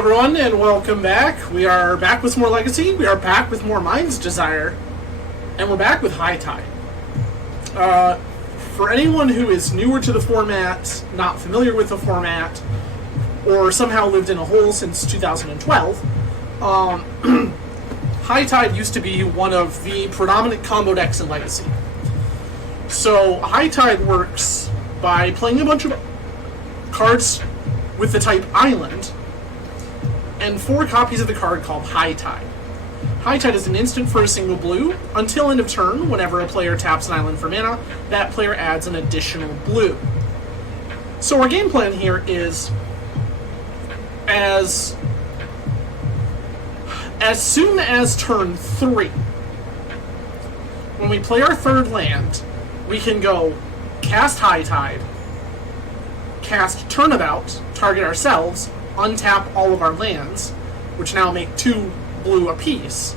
everyone, and welcome back. We are back with some more Legacy. We are back with more Mind's Desire, and we're back with High Tide. For anyone who is newer to the format, not familiar with the format, or somehow lived in a hole since 2012, High Tide used to be one of the predominant combo decks in Legacy. So High Tide works by playing a bunch of cards with the type Island, and 4 copies of the card called High Tide. High Tide is an instant for a single blue. Until end of turn, whenever a player taps an island for mana, that player adds an additional blue. So our game plan here is, as soon as turn 3, when we play our 3rd land, we can go cast High Tide, cast Turnabout, target ourselves, untap all of our lands, which now make 2 blue apiece,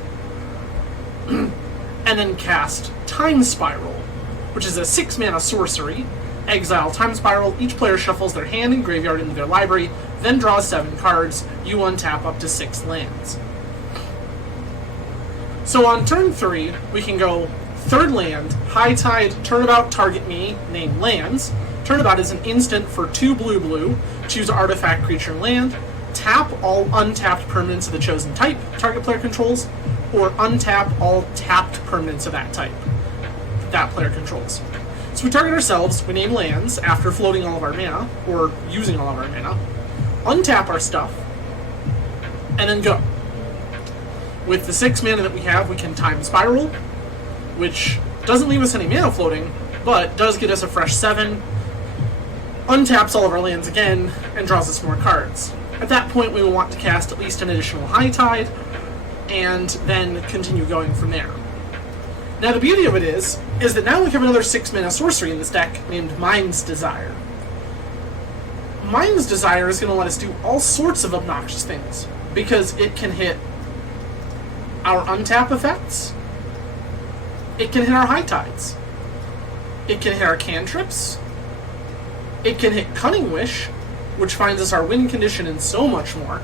and then cast Time Spiral, which is a 6-mana sorcery. Exile Time Spiral, each player shuffles their hand and graveyard into their library, then draws 7 cards. You untap up to 6 lands. So on turn 3, we can go 3rd land, High Tide, Turnabout, target me, name lands. Turnabout is an instant for 2 blue, choose artifact, creature, land, tap all untapped permanents of the chosen type target player controls, or untap all tapped permanents of that type that player controls. So we target ourselves, we name lands after floating all of our mana, or using all of our mana, untap our stuff, and then go. With the 6 mana that we have, we can Time Spiral, which doesn't leave us any mana floating, but does get us a fresh 7, untaps all of our lands again, and draws us more cards. At that point, we will want to cast at least an additional High Tide, and then continue going from there. Now, the beauty of it is that now we have another 6-mana sorcery in this deck named Mind's Desire. Mind's Desire is going to let us do all sorts of obnoxious things, because it can hit our untap effects, it can hit our High Tides, it can hit our cantrips, it can hit Cunning Wish, which finds us our win condition and so much more.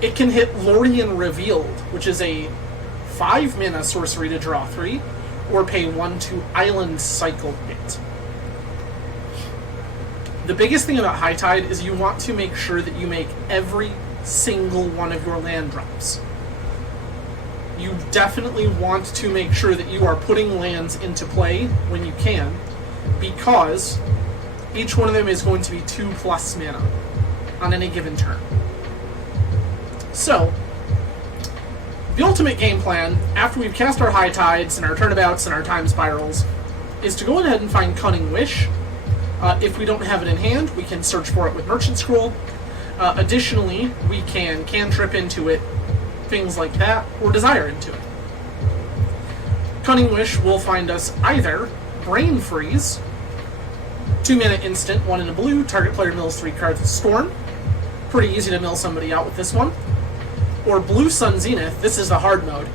It can hit Lorien Revealed, which is a 5-mana sorcery to draw 3, or pay 1 to Island Cycle it. The biggest thing about High Tide is you want to make sure that you make every single one of your land drops. You definitely want to make sure that you are putting lands into play when you can, because each one of them is going to be 2+ mana on any given turn. So, the ultimate game plan, after we've cast our High Tides and our Turnabouts and our Time Spirals, is to go ahead and find Cunning Wish. If we don't have it in hand, we can search for it with Merchant Scroll. Additionally, we can cantrip into it, things like that, or Desire into it. Cunning Wish will find us either Brain Freeze, 2-mana instant, 1 in a blue, target player mills 3 cards with Storm. Pretty easy to mill somebody out with this one. Or Blue Sun Zenith, this is the hard mode.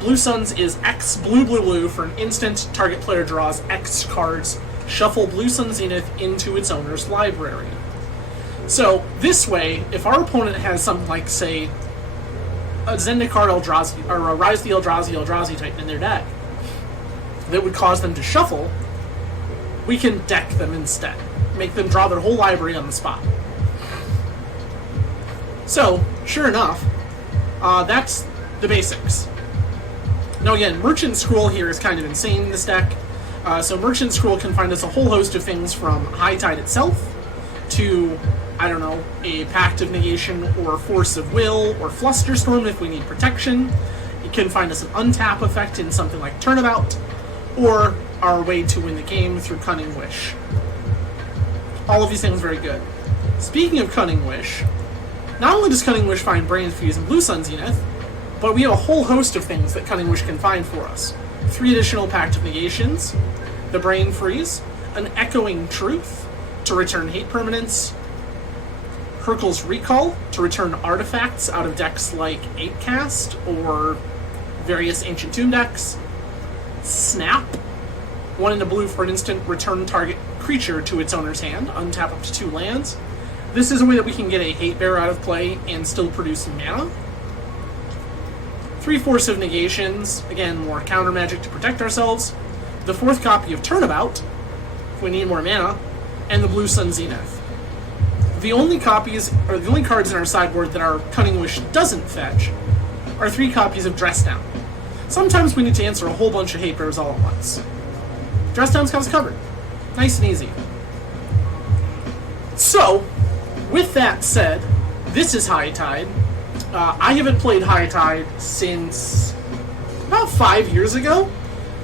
Blue Suns is X blue for an instant, target player draws X cards, shuffle Blue Sun Zenith into its owner's library. So, this way, if our opponent has something like, say, a Zendikar Eldrazi, or a Rise the Eldrazi Titan in their deck, that would cause them to shuffle, we can deck them instead. Make them draw their whole library on the spot. So, sure enough, that's the basics. Now again, Merchant Scroll here is kind of insane in this deck. So Merchant Scroll can find us a whole host of things from High Tide itself, to, I don't know, a Pact of Negation, or Force of Will, or Flusterstorm if we need protection. It can find us an untap effect in something like Turnabout, or our way to win the game through Cunning Wish. All of these things are very good. Speaking of Cunning Wish, not only does Cunning Wish find Brain Freeze and Blue Sun Zenith, but we have a whole host of things that Cunning Wish can find for us. 3 additional Pact of Negations, the Brain Freeze, an Echoing Truth to return hate permanents, Hurkyl's Recall to return artifacts out of decks like 8-Cast or various Ancient Tomb decks, Snap, 1 in a blue for an instant, return target creature to its owner's hand, untap up to 2 lands, This is a way that we can get a Hate Bear out of play and still produce mana. 3 Force of Negations, again, more counter magic to protect ourselves. The 4th copy of Turnabout, if we need more mana, and the Blue Sun Zenith. The only cards in our sideboard that our Cunning Wish doesn't fetch are 3 copies of Dress Down. Sometimes we need to answer a whole bunch of Hate Bears all at once. Dress Down's got us covered. Nice and easy. So, with that said, this is High Tide. I haven't played High Tide since about 5 years ago,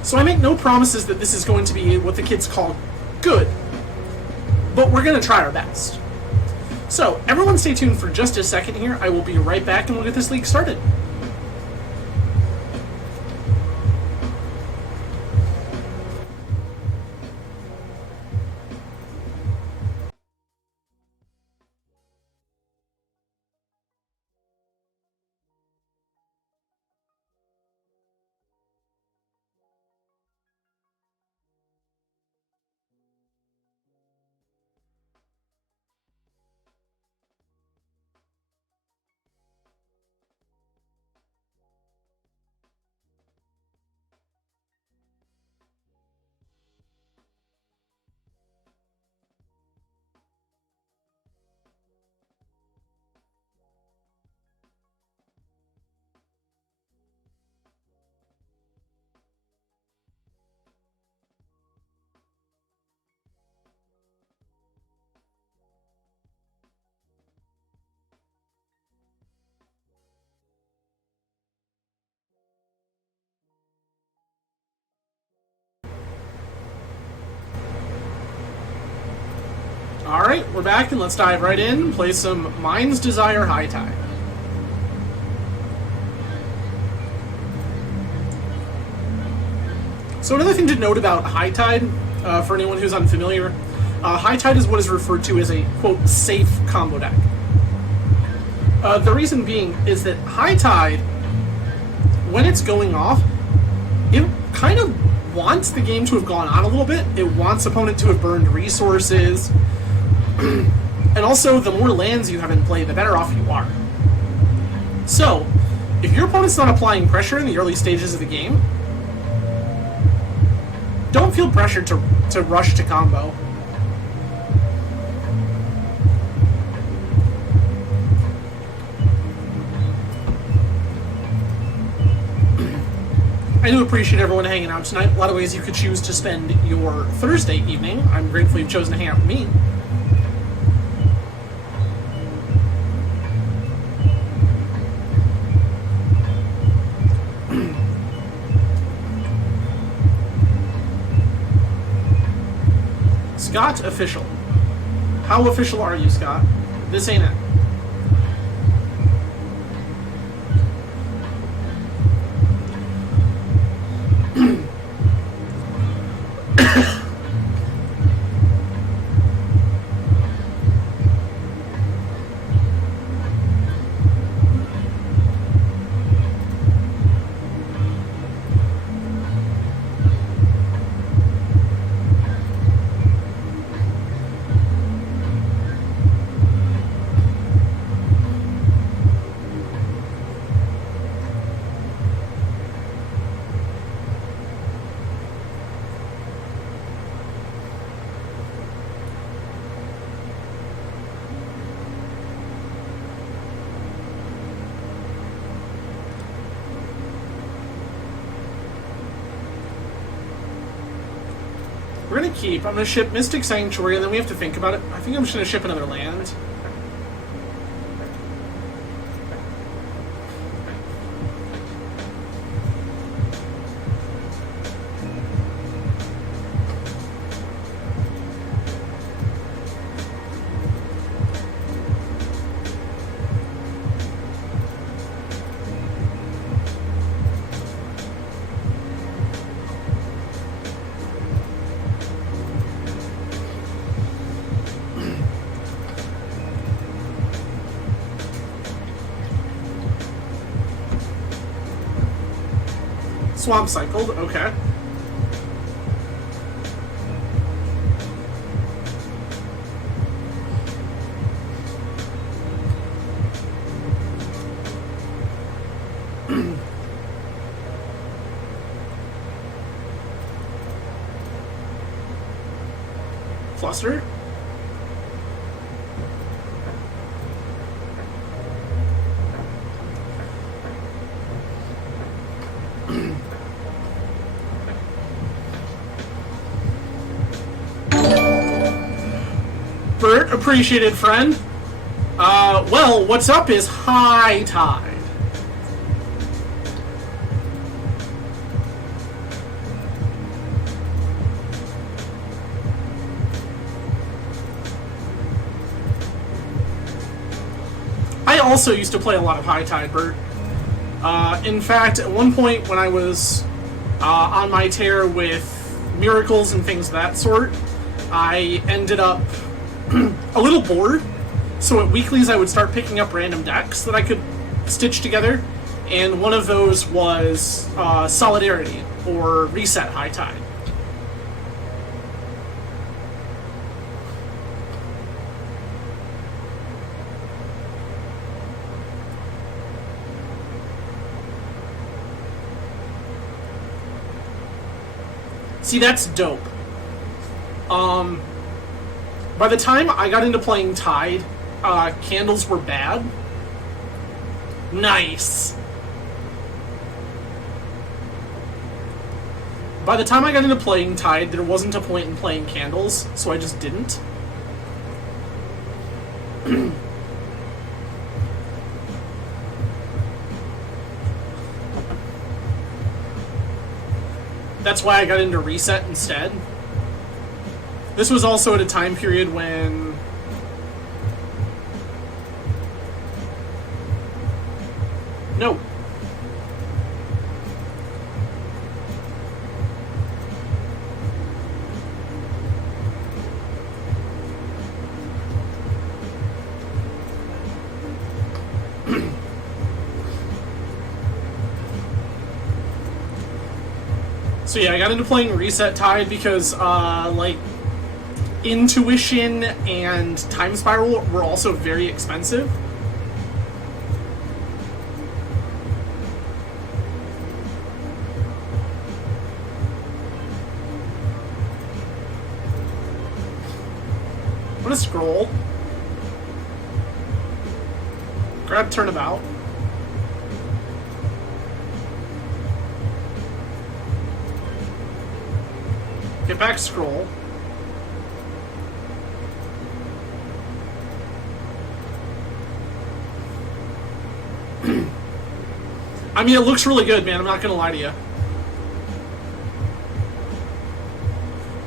so I make no promises that this is going to be what the kids call good. But we're going to try our best. So, everyone stay tuned for just a second here. I will be right back and we'll get this league started. Alright, we're back and let's dive right in and play some Mind's Desire High Tide. So another thing to note about High Tide, for anyone who's unfamiliar, High Tide is what is referred to as a, quote, safe combo deck. The reason being is that High Tide, when it's going off, it kind of wants the game to have gone on a little bit. It wants opponent to have burned resources. And also, the more lands you have in play, the better off you are. So, if your opponent's not applying pressure in the early stages of the game, don't feel pressured to rush to combo. I do appreciate everyone hanging out tonight. A lot of ways you could choose to spend your Thursday evening. I'm grateful you've chosen to hang out with me. Scott official. How official are you, Scott? This ain't it. We're gonna keep. I'm gonna ship Mystic Sanctuary, and then we have to think about it. I think I'm just gonna ship another land. Swamp cycled, okay. Buster. Bert, appreciated friend. Well, what's up is high tide. I also used to play a lot of high tide, Bert. In fact, at one point when I was on my tear with miracles and things of that sort, I ended up a little bored. So at weeklies, I would start picking up random decks that I could stitch together, and one of those was Solidarity, or Reset High Tide. See, that's dope. By the time I got into playing Tide, candles were bad. Nice. By the time I got into playing Tide, there wasn't a point in playing candles, so I just didn't. That's why I got into Reset instead. This was also at a time period when no. So yeah, I got into playing Reset Tide because, like, Intuition and Time Spiral were also very expensive. What a scroll. Grab Turnabout. Get back scroll. I mean, it looks really good, man. I'm not gonna lie to you.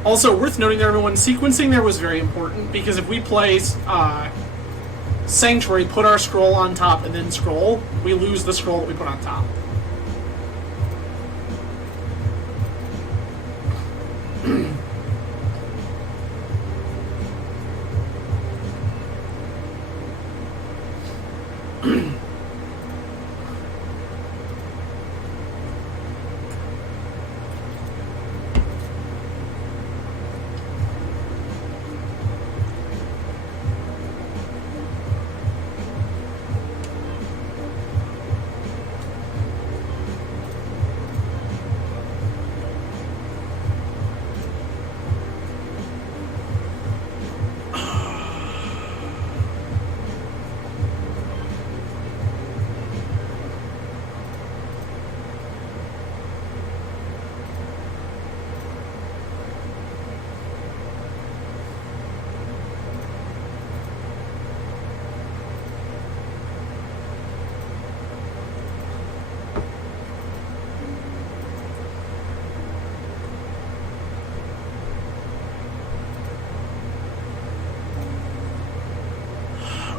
Also, worth noting there, everyone, sequencing there was very important, because if we play Sanctuary, put our scroll on top, and then scroll, we lose the scroll that we put on top.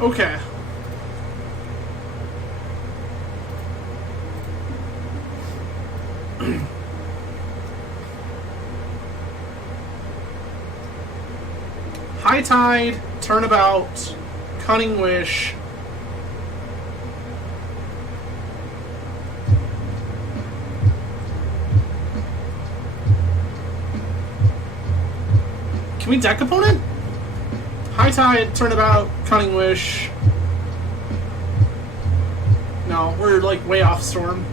Okay. High Tide, Turnabout, Cunning Wish. Can we deck opponent? High Tide, Turnabout, Cunning Wish. No, we're like way off Storm.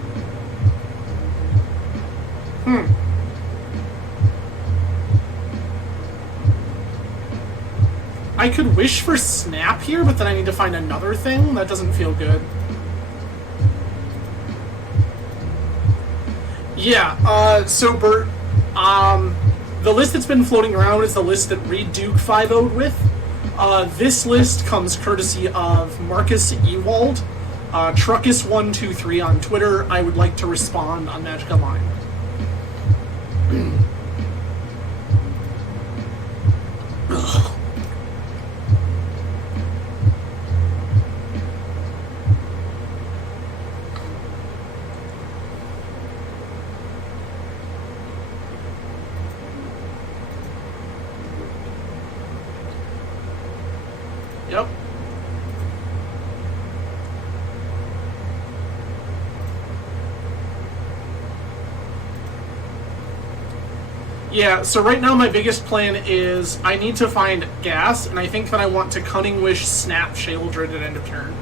I could wish for Snap here, but then I need to find another thing. That doesn't feel good. Yeah, so Bert, the list that's been floating around is the list that Reed Duke 5-0'd with. This list comes courtesy of Marcus Ewald, Truckus123 on Twitter. I would like to respond on Magic Online. Yep. Yeah, so right now my biggest plan is I need to find gas, and I think that I want to Cunning Wish Snap Sheoldred at end of turn.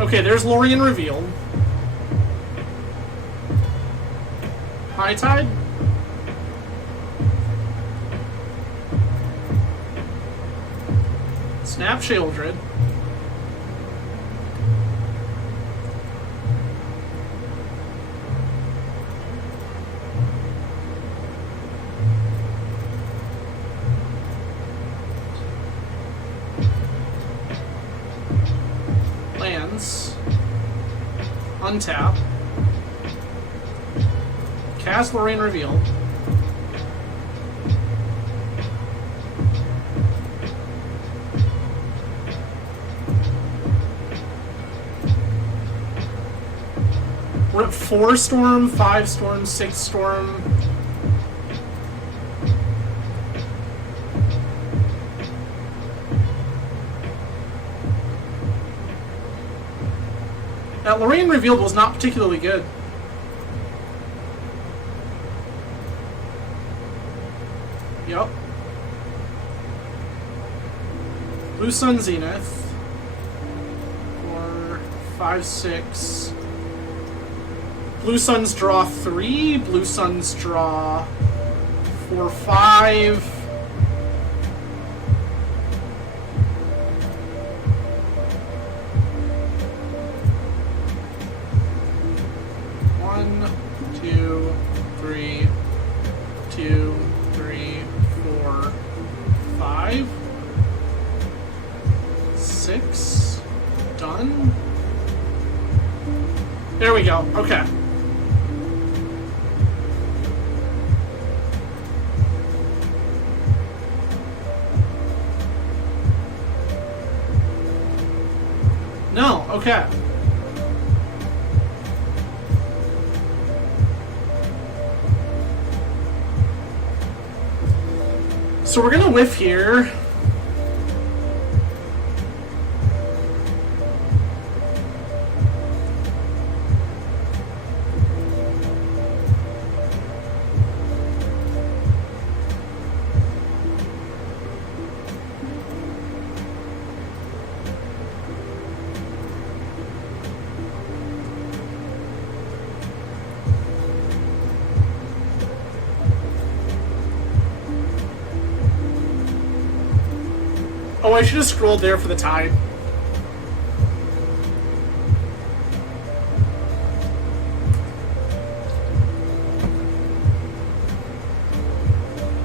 Okay, there's Lorien revealed. High Tide? Snap Sheoldred. Lands. Untap. Cast Lorraine Reveal. We're at 4 Storm, 5 Storm, 6 Storm. That Lorraine Revealed was not particularly good. Yep. Blue Sun Zenith. 4, 5, 6. Blue Suns draw 3. Blue Suns draw 4, 5. Done. There we go. Okay. No, okay. So we're gonna whiff here. Oh, I should have scrolled there for the tide.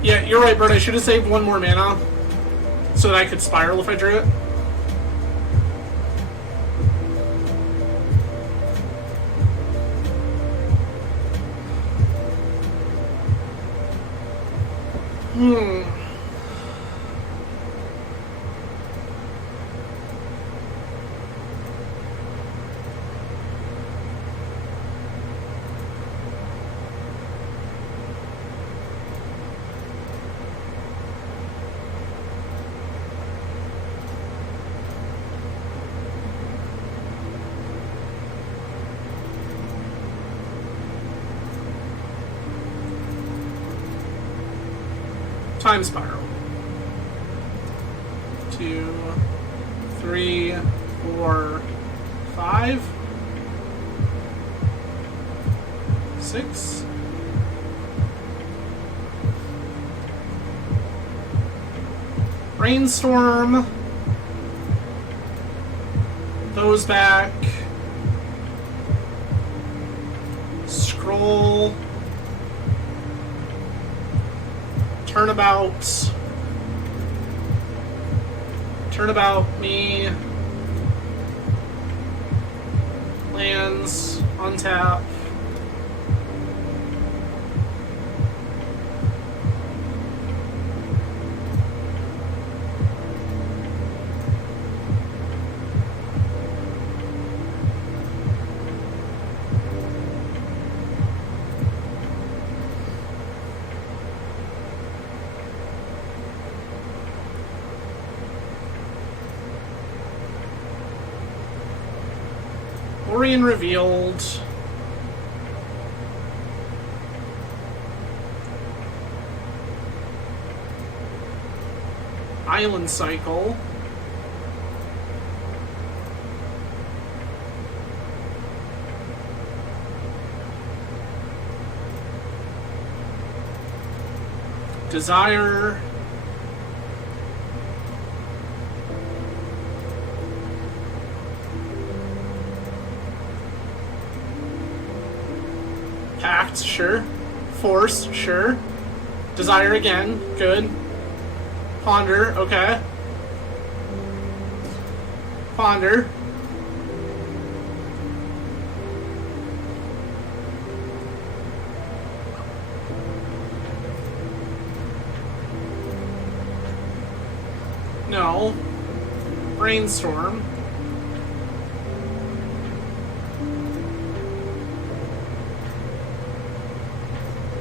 Yeah, you're right, Bert. I should have saved 1 more mana so that I could spiral if I drew it. time spiral. 2, 3, 4, 5, 6. Brainstorm. Those back. Scroll. Turnabout. Turnabout me. Lands. Untap. Orion revealed. Island cycle. Desire. Pact, sure. Force, sure. Desire again, good. Ponder, okay. Ponder. No. Brainstorm.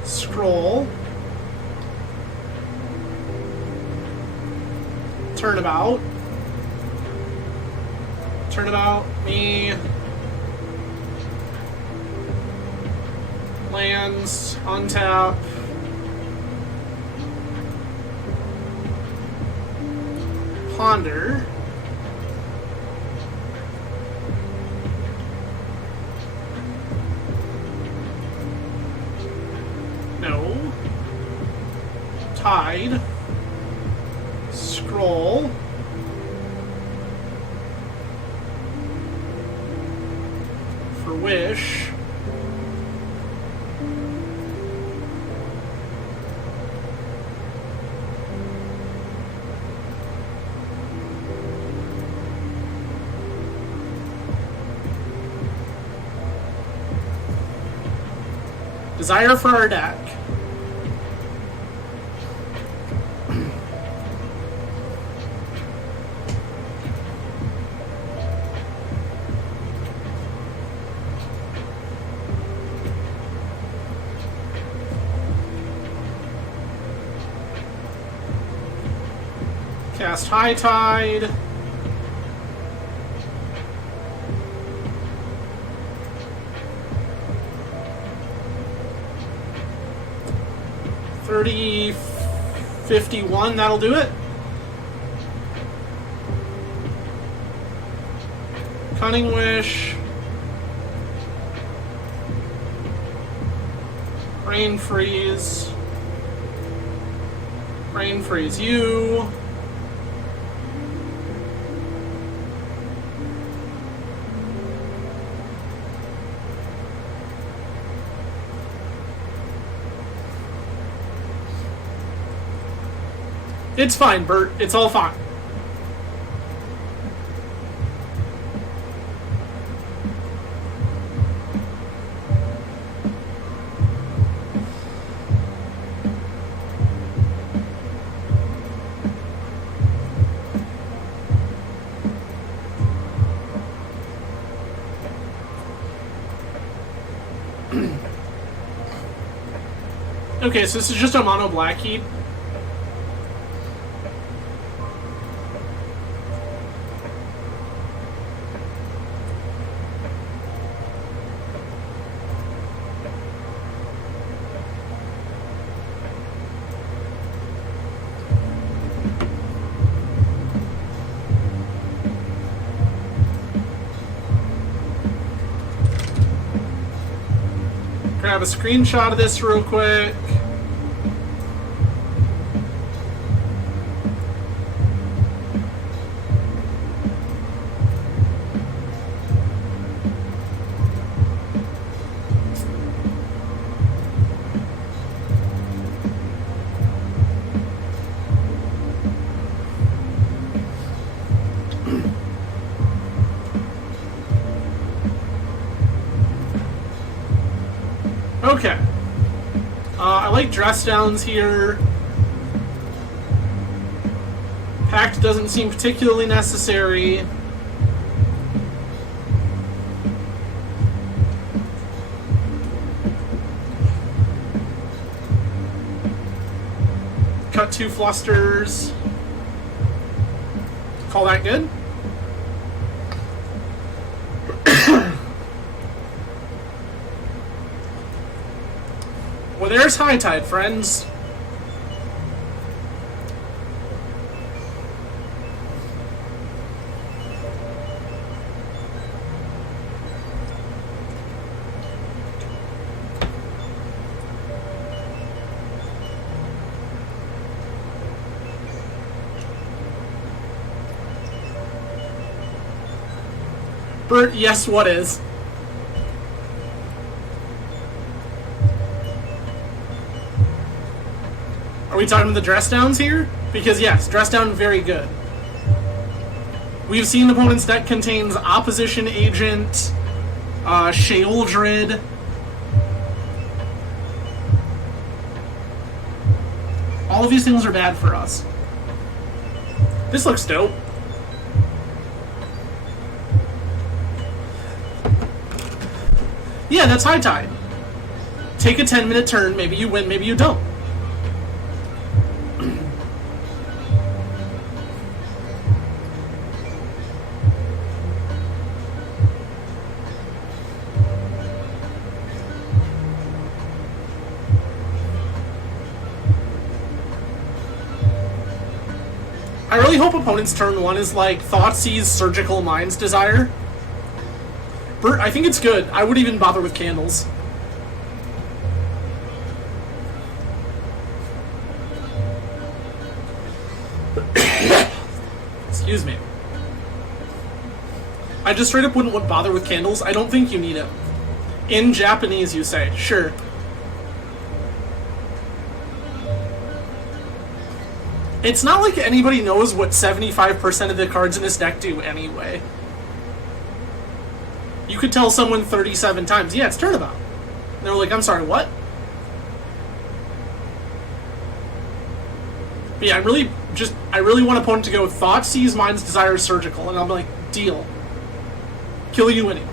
Scroll. Turnabout. Turnabout, me. Lands, untap. Ponder. No. Tide. Scroll. For wish. Desire for our deck. Cast High Tide. $30.51, that'll do it. Cunning Wish. Rain Freeze. Rain Freeze you. It's fine, Bert. It's all fine. Okay, so this is just a mono black heat. grab a screenshot of this real quick. Okay. I like dress downs here. Pact doesn't seem particularly necessary. Cut 2 flusters. Call that good? Well, there's High Tide, friends. Bert, yes, what is? Are we talking about the dress downs here? Because yes, dress down very good. We've seen the opponent's deck contains Opposition Agent, Sheoldred. All of these things are bad for us. This looks dope. Yeah, that's High Tide. Take a 10-minute turn, maybe you win, maybe you don't. I really hope opponent's turn 1 is like Thoughtseize, Surgical Mind's Desire. Bert, I think it's good. I wouldn't even bother with candles. Excuse me. I just straight up wouldn't bother with candles. I don't think you need it. In Japanese, you say. Sure. It's not like anybody knows what 75% of the cards in this deck do anyway. You could tell someone 37 times, yeah, it's turnabout. And they're like, I'm sorry, what? But yeah, I really want opponent to go Thoughtseize, Mind's Desire, Surgical, and I'm like, deal. Kill you anyway.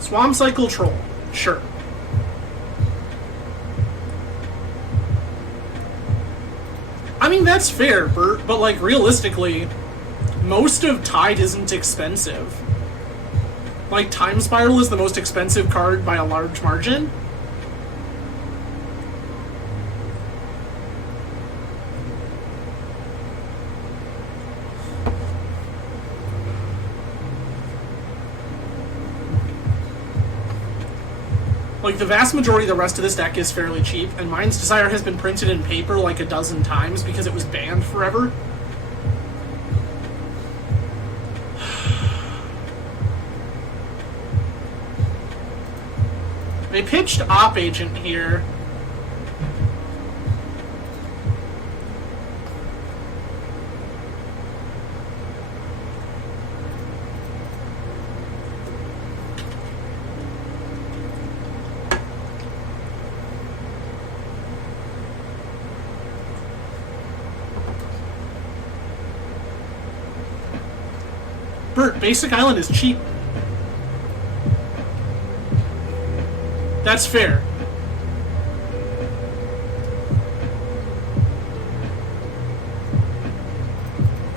Swamp Cycle Troll. Sure. I mean, that's fair, Bert, but, like, realistically, most of Tide isn't expensive. Like, Time Spiral is the most expensive card by a large margin. Like, the vast majority of the rest of this deck is fairly cheap, and Mind's Desire has been printed in paper like a dozen times because it was banned forever. They pitched Op Agent here. Bert, Basic Island is cheap. That's fair.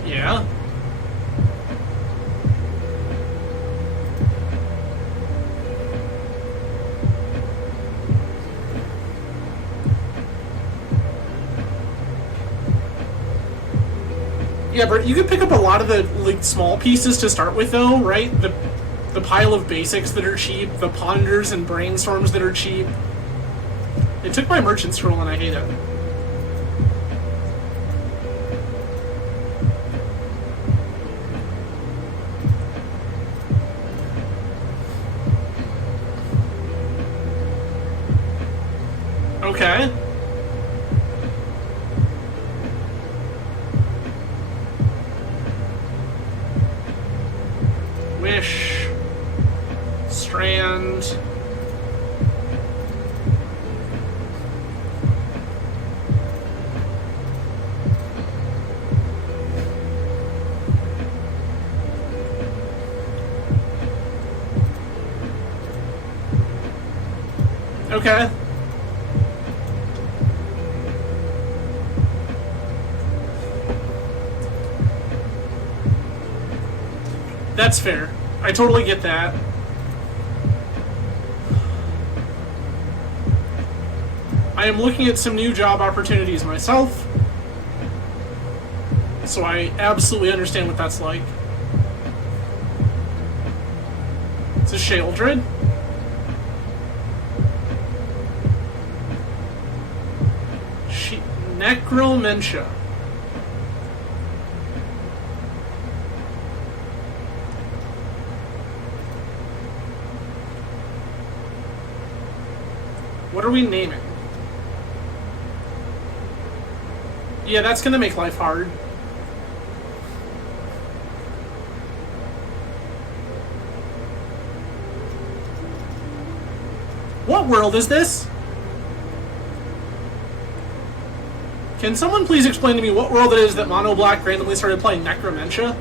Yeah. Yeah, Bert, you could pick up a lot of the like small pieces to start with, though, right? The pile of basics that are cheap, the ponders and brainstorms that are cheap. It took my merchant scroll and I hate it. Okay. Wish. Strand. Okay. That's fair. I totally get that. I am looking at some new job opportunities myself, so I absolutely understand what that's like. It's a Shealdred. Necromentia. What are we naming? Yeah, that's gonna make life hard. What world is this? Can someone please explain to me what world it is that Mono Black randomly started playing Necromentia?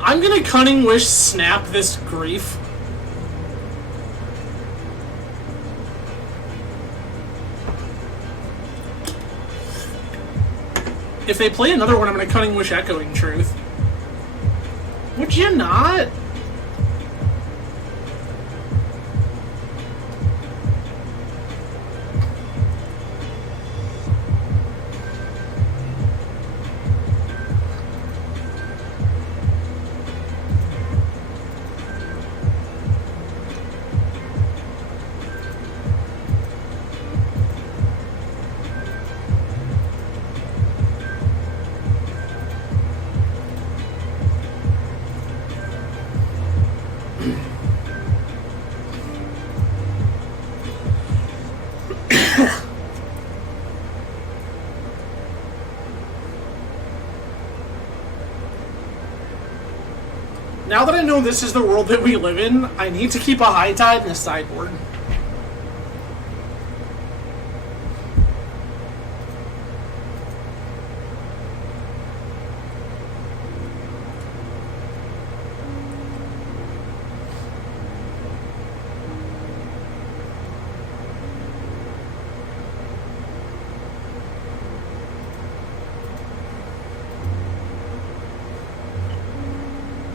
I'm gonna Cunning Wish snap this grief. If they play another one, I'm gonna Cunning Wish Echoing Truth. Would you not? Now that I know this is the world that we live in, I need to keep a high tide and a sideboard.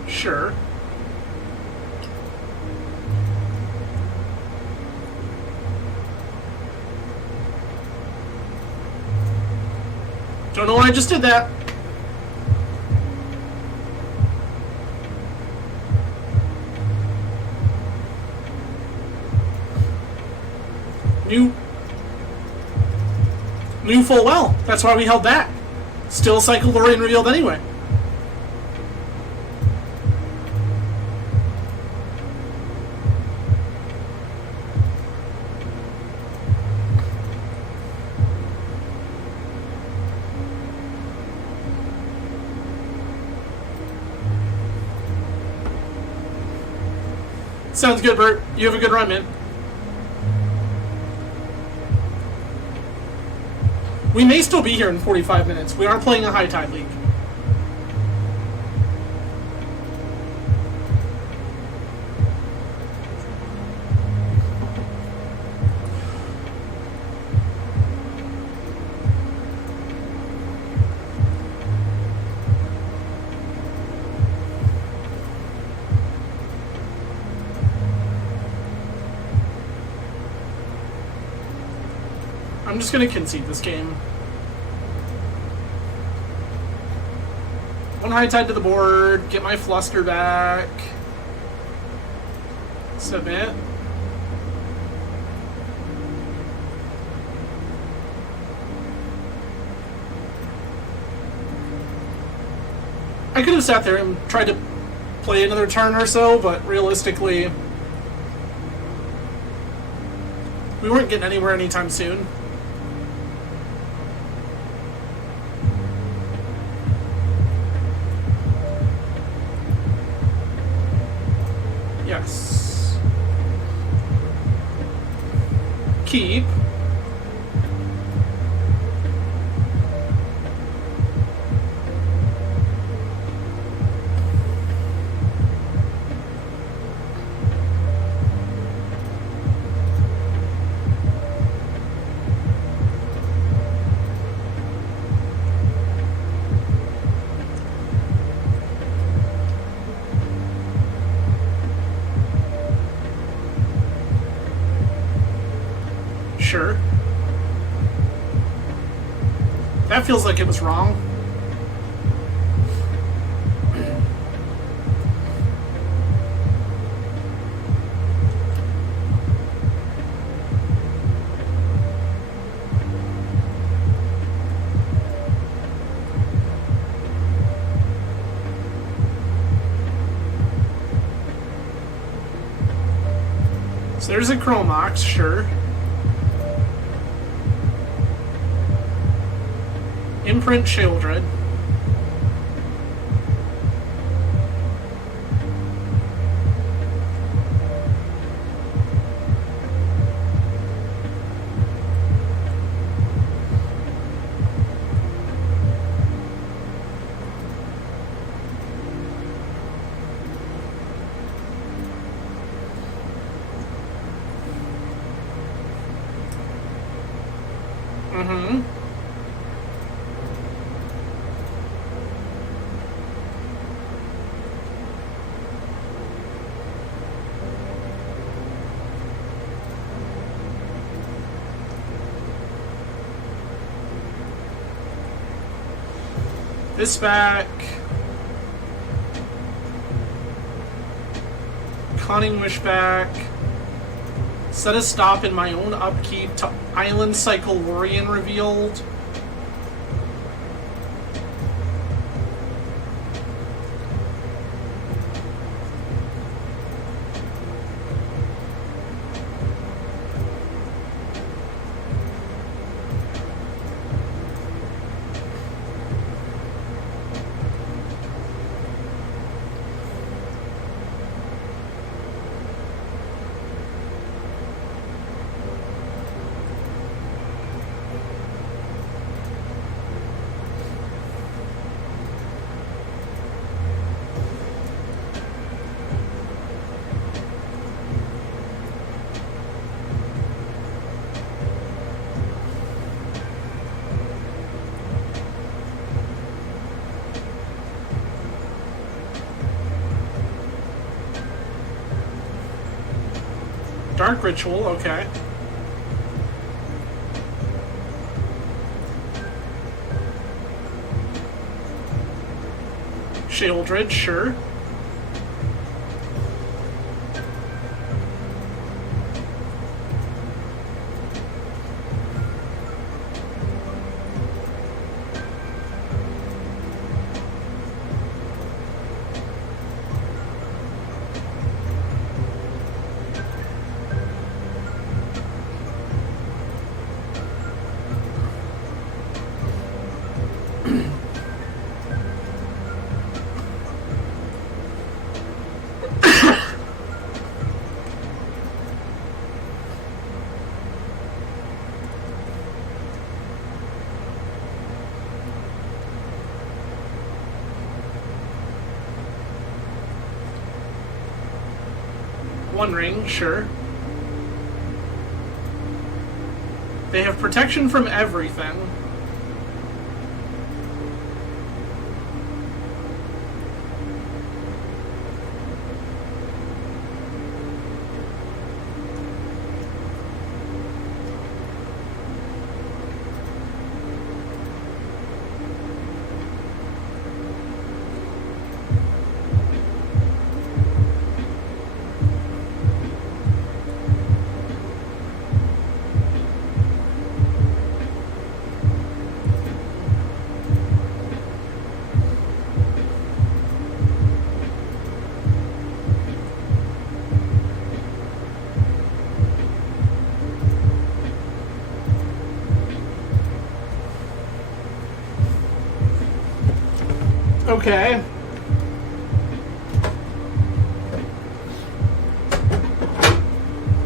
Sure. Don't know why I just did that. Knew full well. That's why we held back. Still cycle Lorien revealed anyway. Sounds good, Bert. You have a good run, man. We may still be here in 45 minutes. We are playing a high tide league. I'm just going to concede this game. One high tide to the board, get my fluster back. Submit. I could have sat there and tried to play another turn or so, but realistically, we weren't getting anywhere anytime soon. Yes. Keep. Sure. That feels like it was wrong. So there's a Chromox, sure. Imprint Shieldred. Mm-hmm. This back. Cunning Wish back. Set a stop in my own upkeep to Island Cycle Lorien revealed. Dark Ritual, okay. Shieldred, sure. One ring, sure. They have protection from everything. Okay.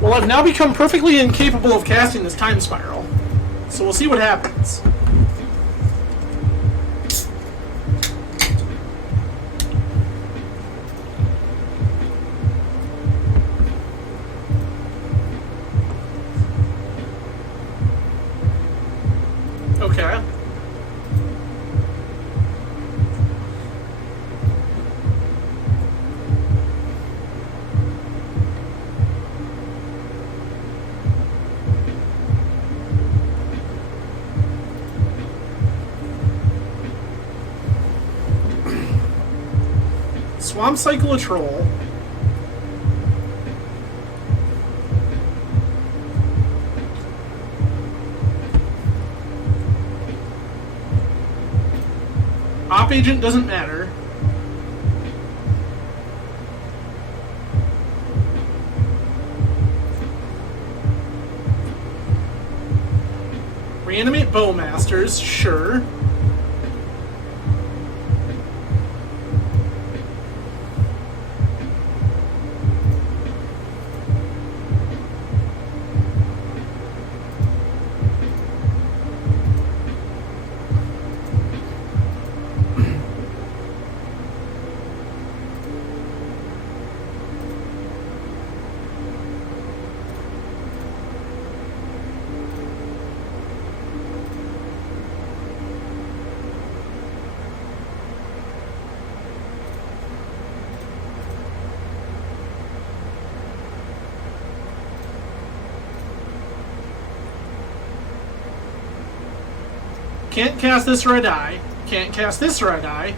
Well, I've now become perfectly incapable of casting this time spiral. So we'll see what happens. Okay. Swamp Cycle a Troll. Op Agent doesn't matter. Reanimate Bowmasters, sure. Can't cast this or I die. Can't cast this or I die.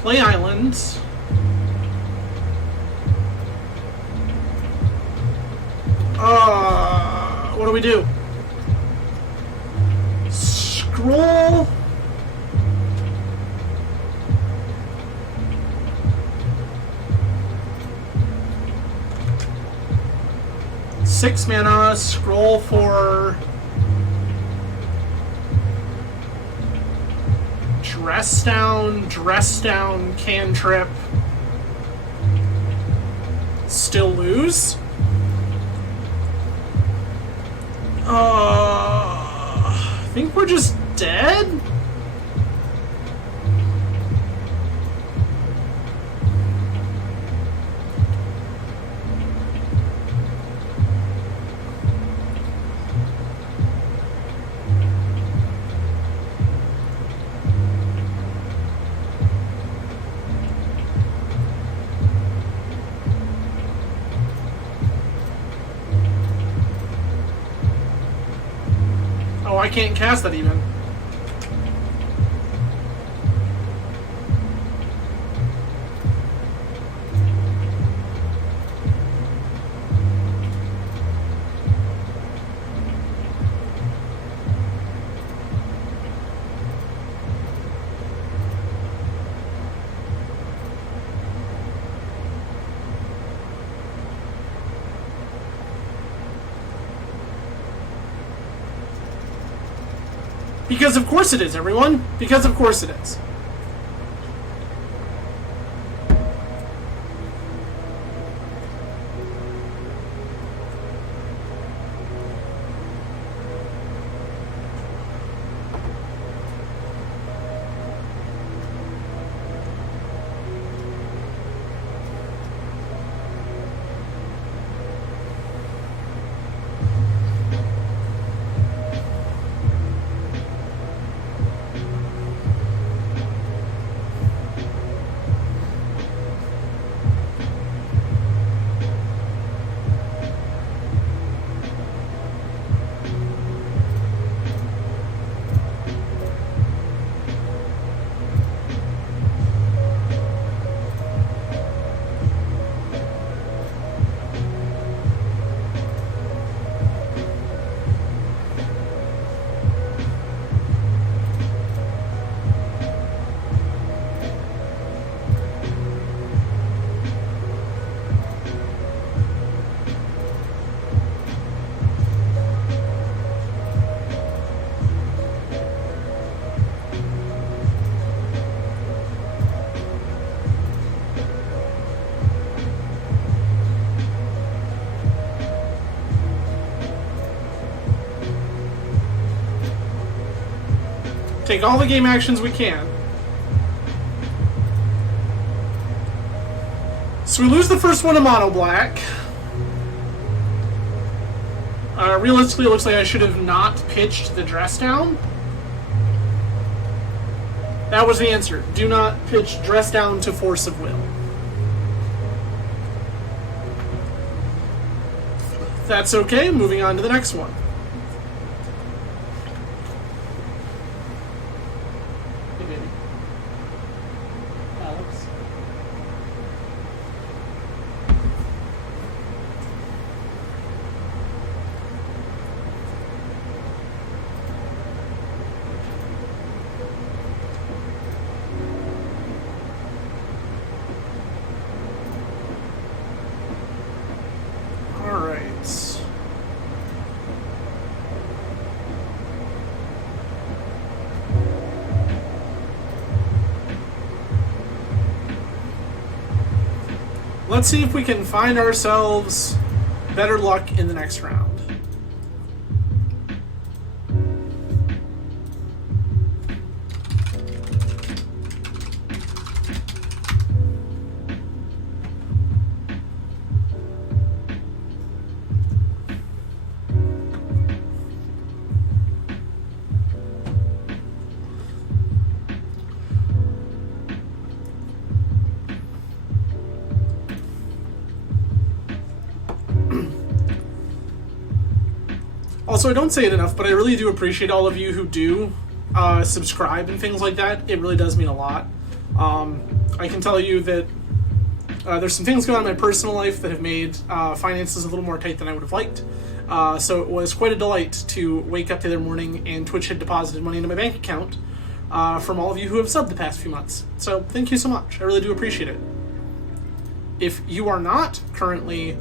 Play islands. What do we do? Scroll. Six mana, scroll for dress down, cantrip. Still lose? I think we're just dead? Oh, I can't cast that even. Because of course it is, everyone. Because of course it is. Take all the game actions we can. So we lose the first one to mono black. Realistically, it looks like I should have not pitched the dress down. That was the answer. Do not pitch dress down to force of will. That's okay. Moving on to the next one. Hey, baby. Alex. Let's see if we can find ourselves better luck in the next round. Also, I don't say it enough, but I really do appreciate all of you who do subscribe and things like that. It really does mean a lot. I can tell you that there's some things going on in my personal life that have made finances a little more tight than I would have liked. So it was quite a delight to wake up the other morning and Twitch had deposited money into my bank account from all of you who have subbed the past few months. So thank you so much. I really do appreciate it. If you are not currently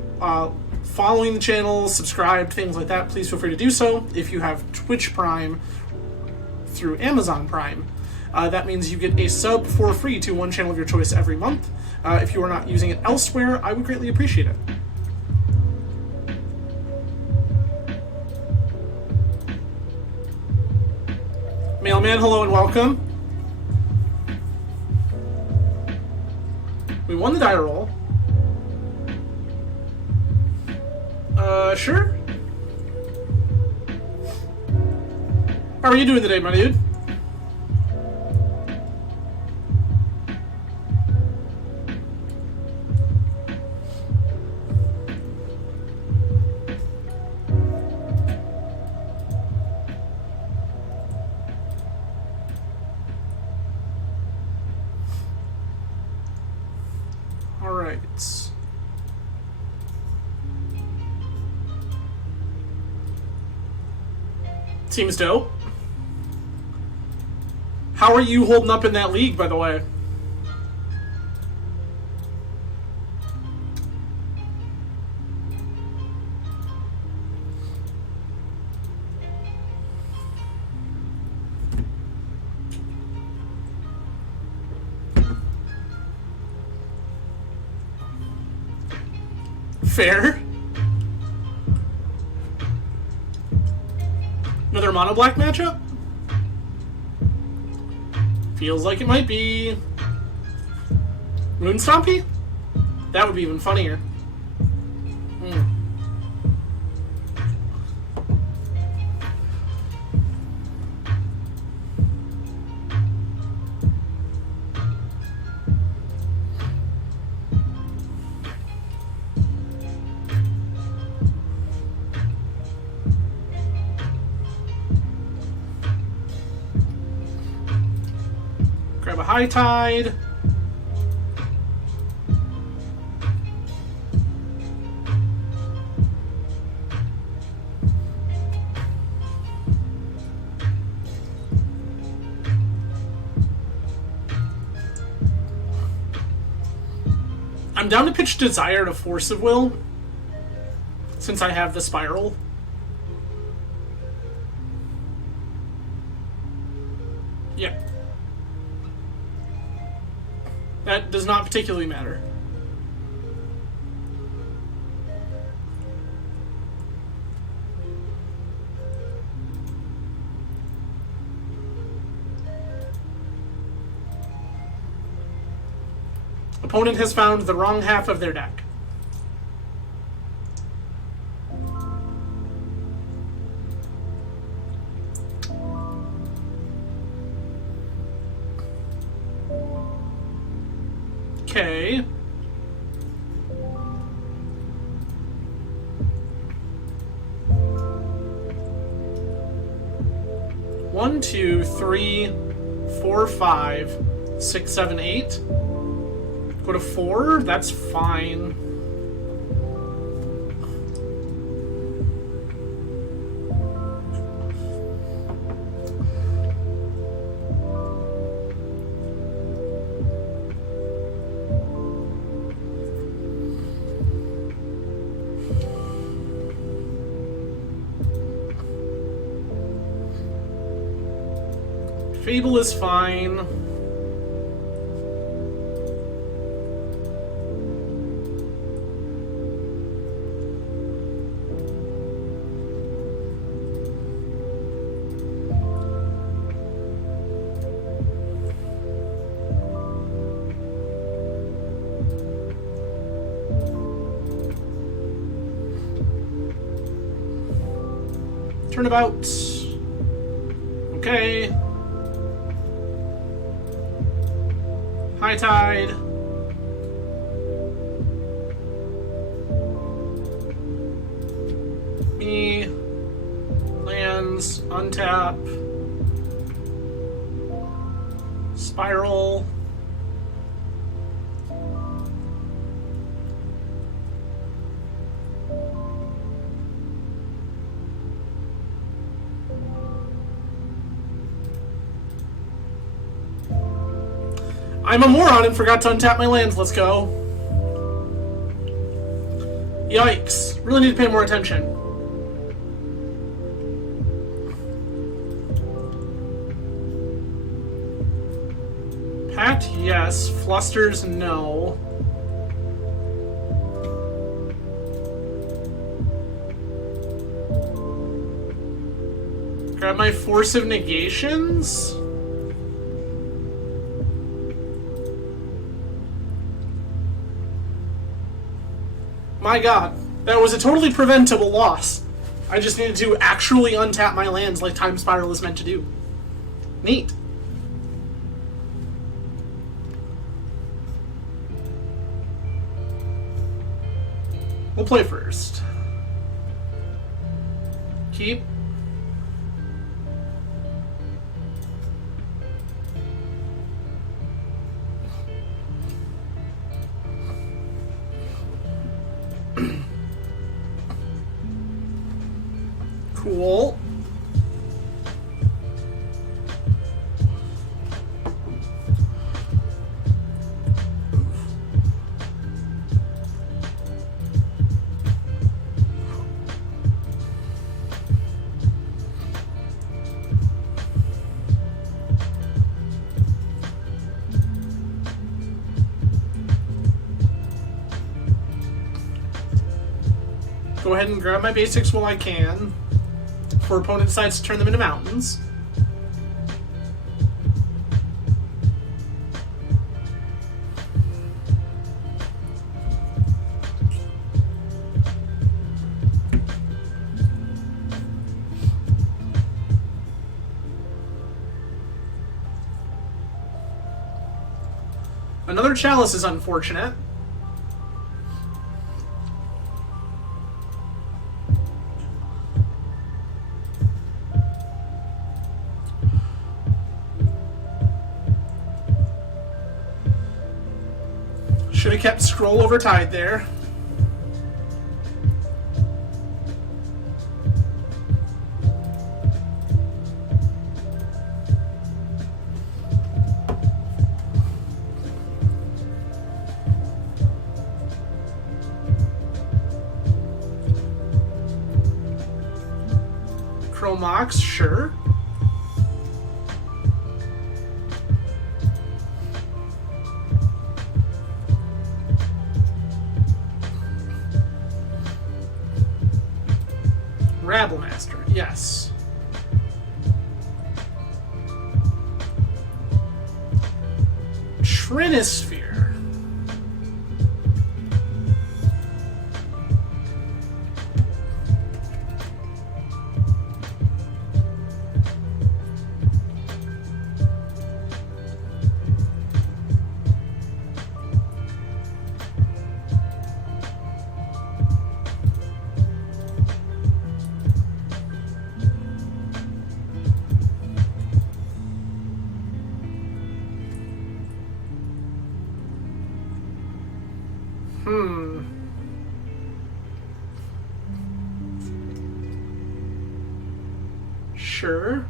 following the channel, subscribed, things like that, please feel free to do so. If you have Twitch Prime through Amazon Prime, that means you get a sub for free to one channel of your choice every month. If you are not using it elsewhere, I would greatly appreciate it. Mailman, hello and welcome. We won the die roll. Sure. How are you doing today, my dude? All right. Seems dope. How are you holding up in that league, by the way? Fair. Another mono black matchup? Feels like it might be Moon Stompy? That would be even funnier. Grab a high tide. I'm down to pitch Desire to Force of Will, since I have the Spiral. Yeah. That does not particularly matter. Opponent has found the wrong half of their deck. Okay. One, two, three, 4, 5, 6, 7, 8. Go to 4. That's fine. Fable is fine. Turnabout. Okay. High tide. Me. Lands. Untap. Spiral. I'm a moron and forgot to untap my lands. Let's go. Yikes. Really need to pay more attention. Pat, yes. Flusters, no. Grab my Force of Negations. My god, that was a totally preventable loss. I just needed to actually untap my lands like Time Spiral is meant to do. Neat. We'll play first. Keep. Cool. Go ahead and grab my basics while I can. Before opponent decides to turn them into mountains. Another chalice is unfortunate. Should have kept Scroll over Tide there. Chromox, sure. Rabblemaster, yes. Trinisphere. Sure.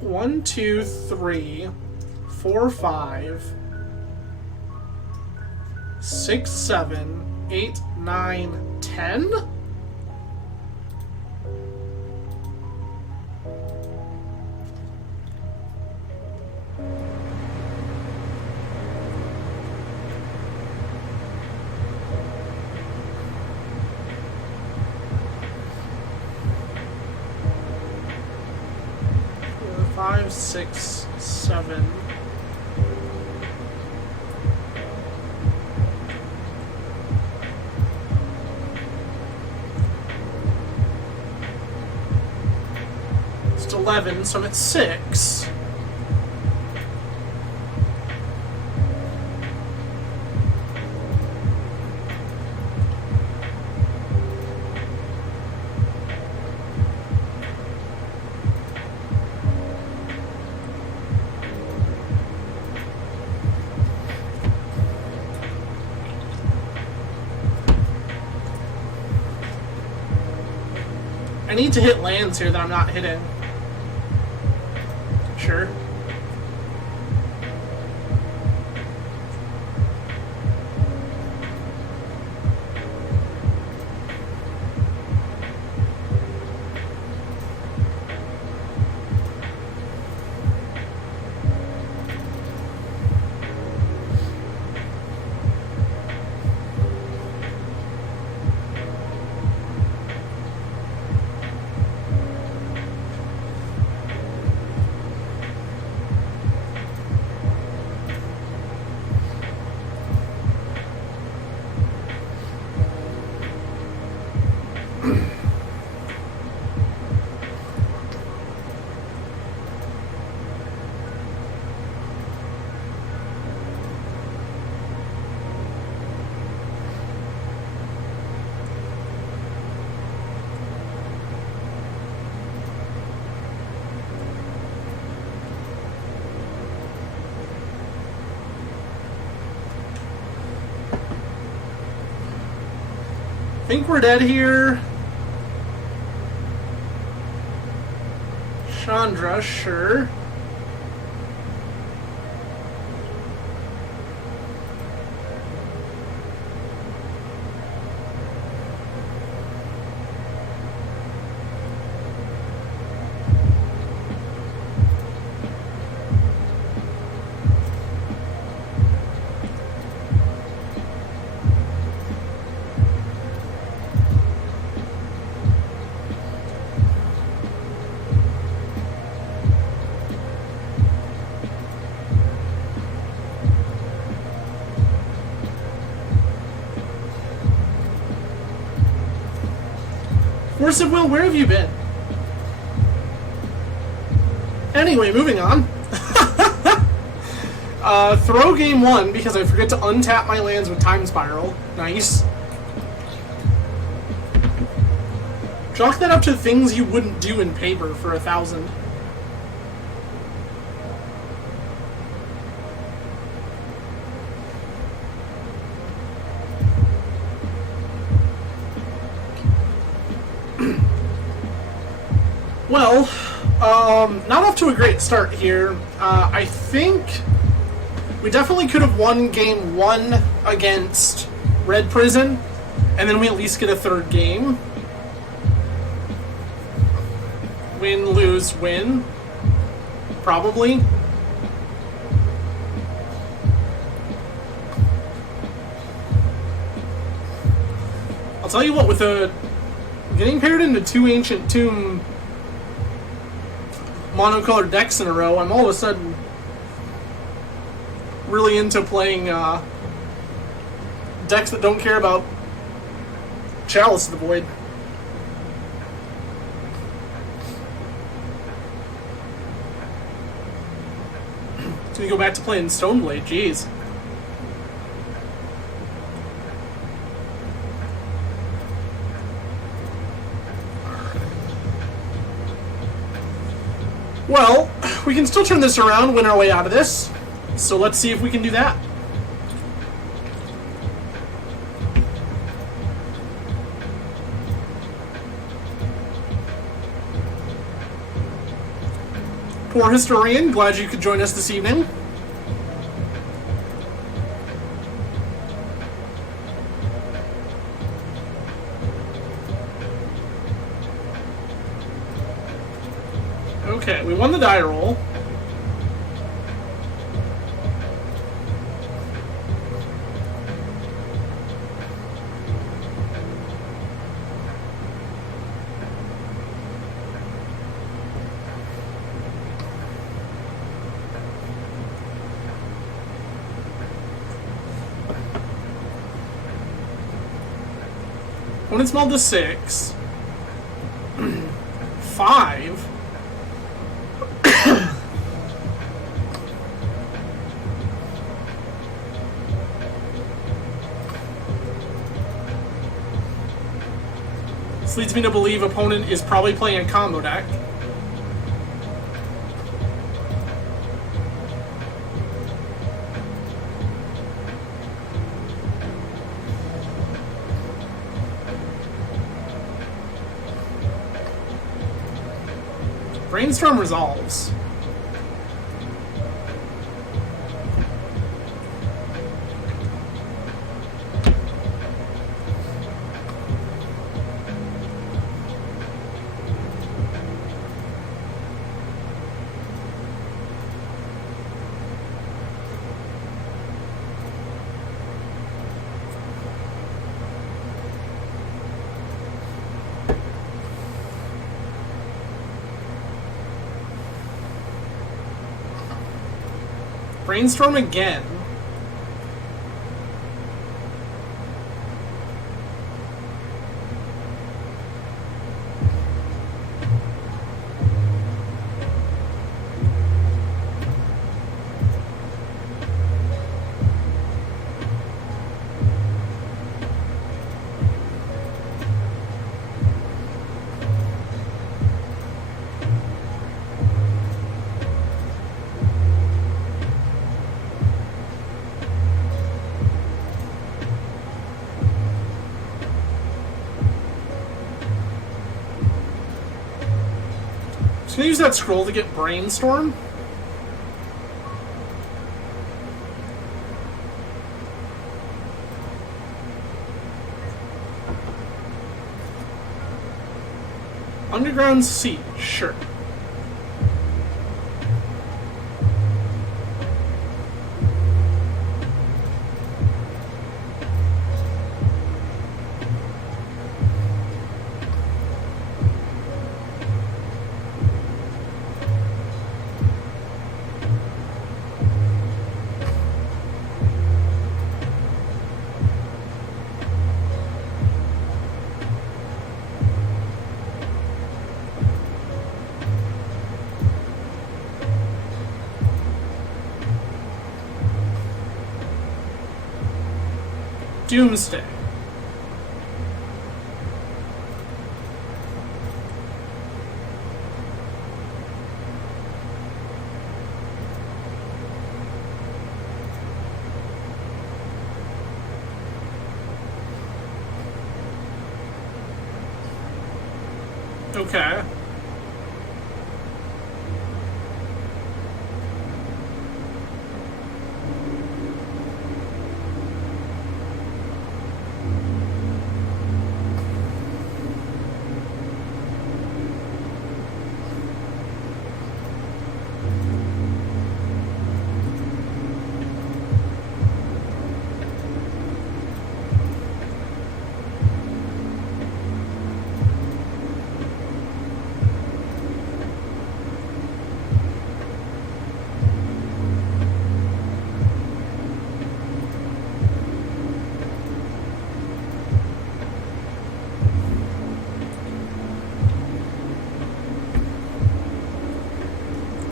One, two, three, 4, 5, 6, 7, 8, 9, 10? Five, 6, 7. It's 11, so I'm at 6. I need to hit lands here that I'm not hitting. Sure. Think we're dead here. Chandra, sure. Force of Will, where have you been? Anyway, moving on. Throw game 1 because I forget to untap my lands with Time Spiral. Nice. Chalk that up to things you wouldn't do in paper for 1,000. Well, not off to a great start here. I think we definitely could have won game 1 against Red Prison, and then we at least get a third game. Win, lose, win. Probably. I'll tell you what, with getting paired into 2 Ancient Tomb monocolored decks in a row, I'm all of a sudden really into playing decks that don't care about Chalice of the Void. It's gonna go back to playing Stoneblade, jeez. Well, we can still turn this around, win our way out of this. So let's see if we can do that. Poor Historian, glad you could join us this evening. Okay, we won the die roll. When it's smelled to 6. 5. This leads me to believe opponent is probably playing a combo deck. Brainstorm resolves. Brainstorm again. Just gonna use that scroll to get Brainstorm. Underground Siege, sure. Doomsday. Okay.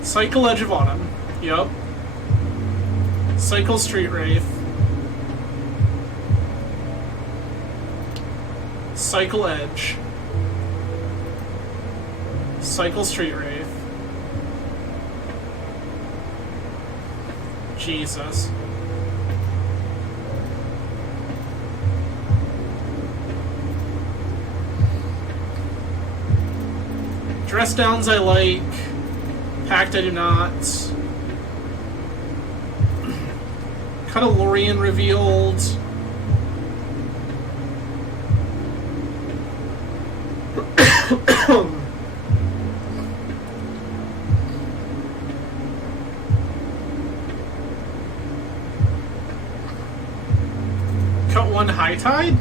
Cycle Edge of Autumn. Yup. Cycle Street Wraith. Cycle Edge. Cycle Street Wraith. Jesus. Dress downs I like. Pact I do not. Cuddalorian revealed. Cut one high tide?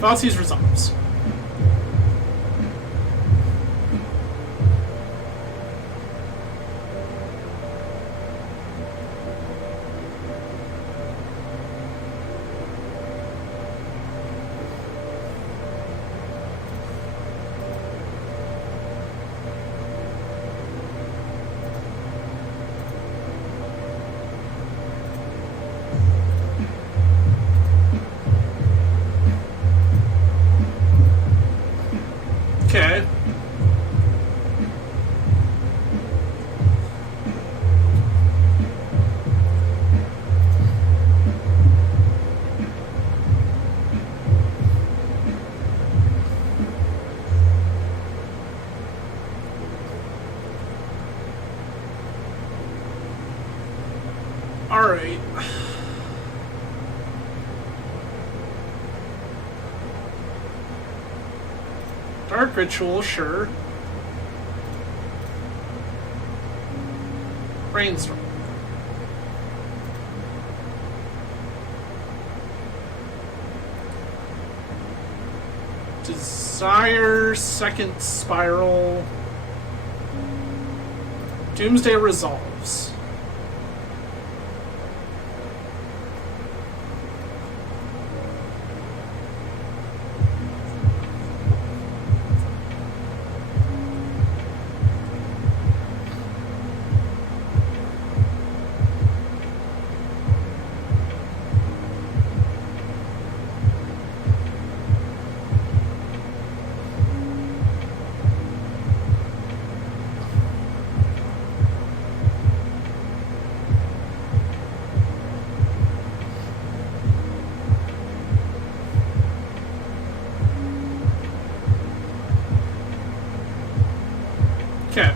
Thoughtseize resolves. Okay. All right. Dark Ritual, sure. Brainstorm. Desire, Second Spiral. Doomsday resolves. Okay.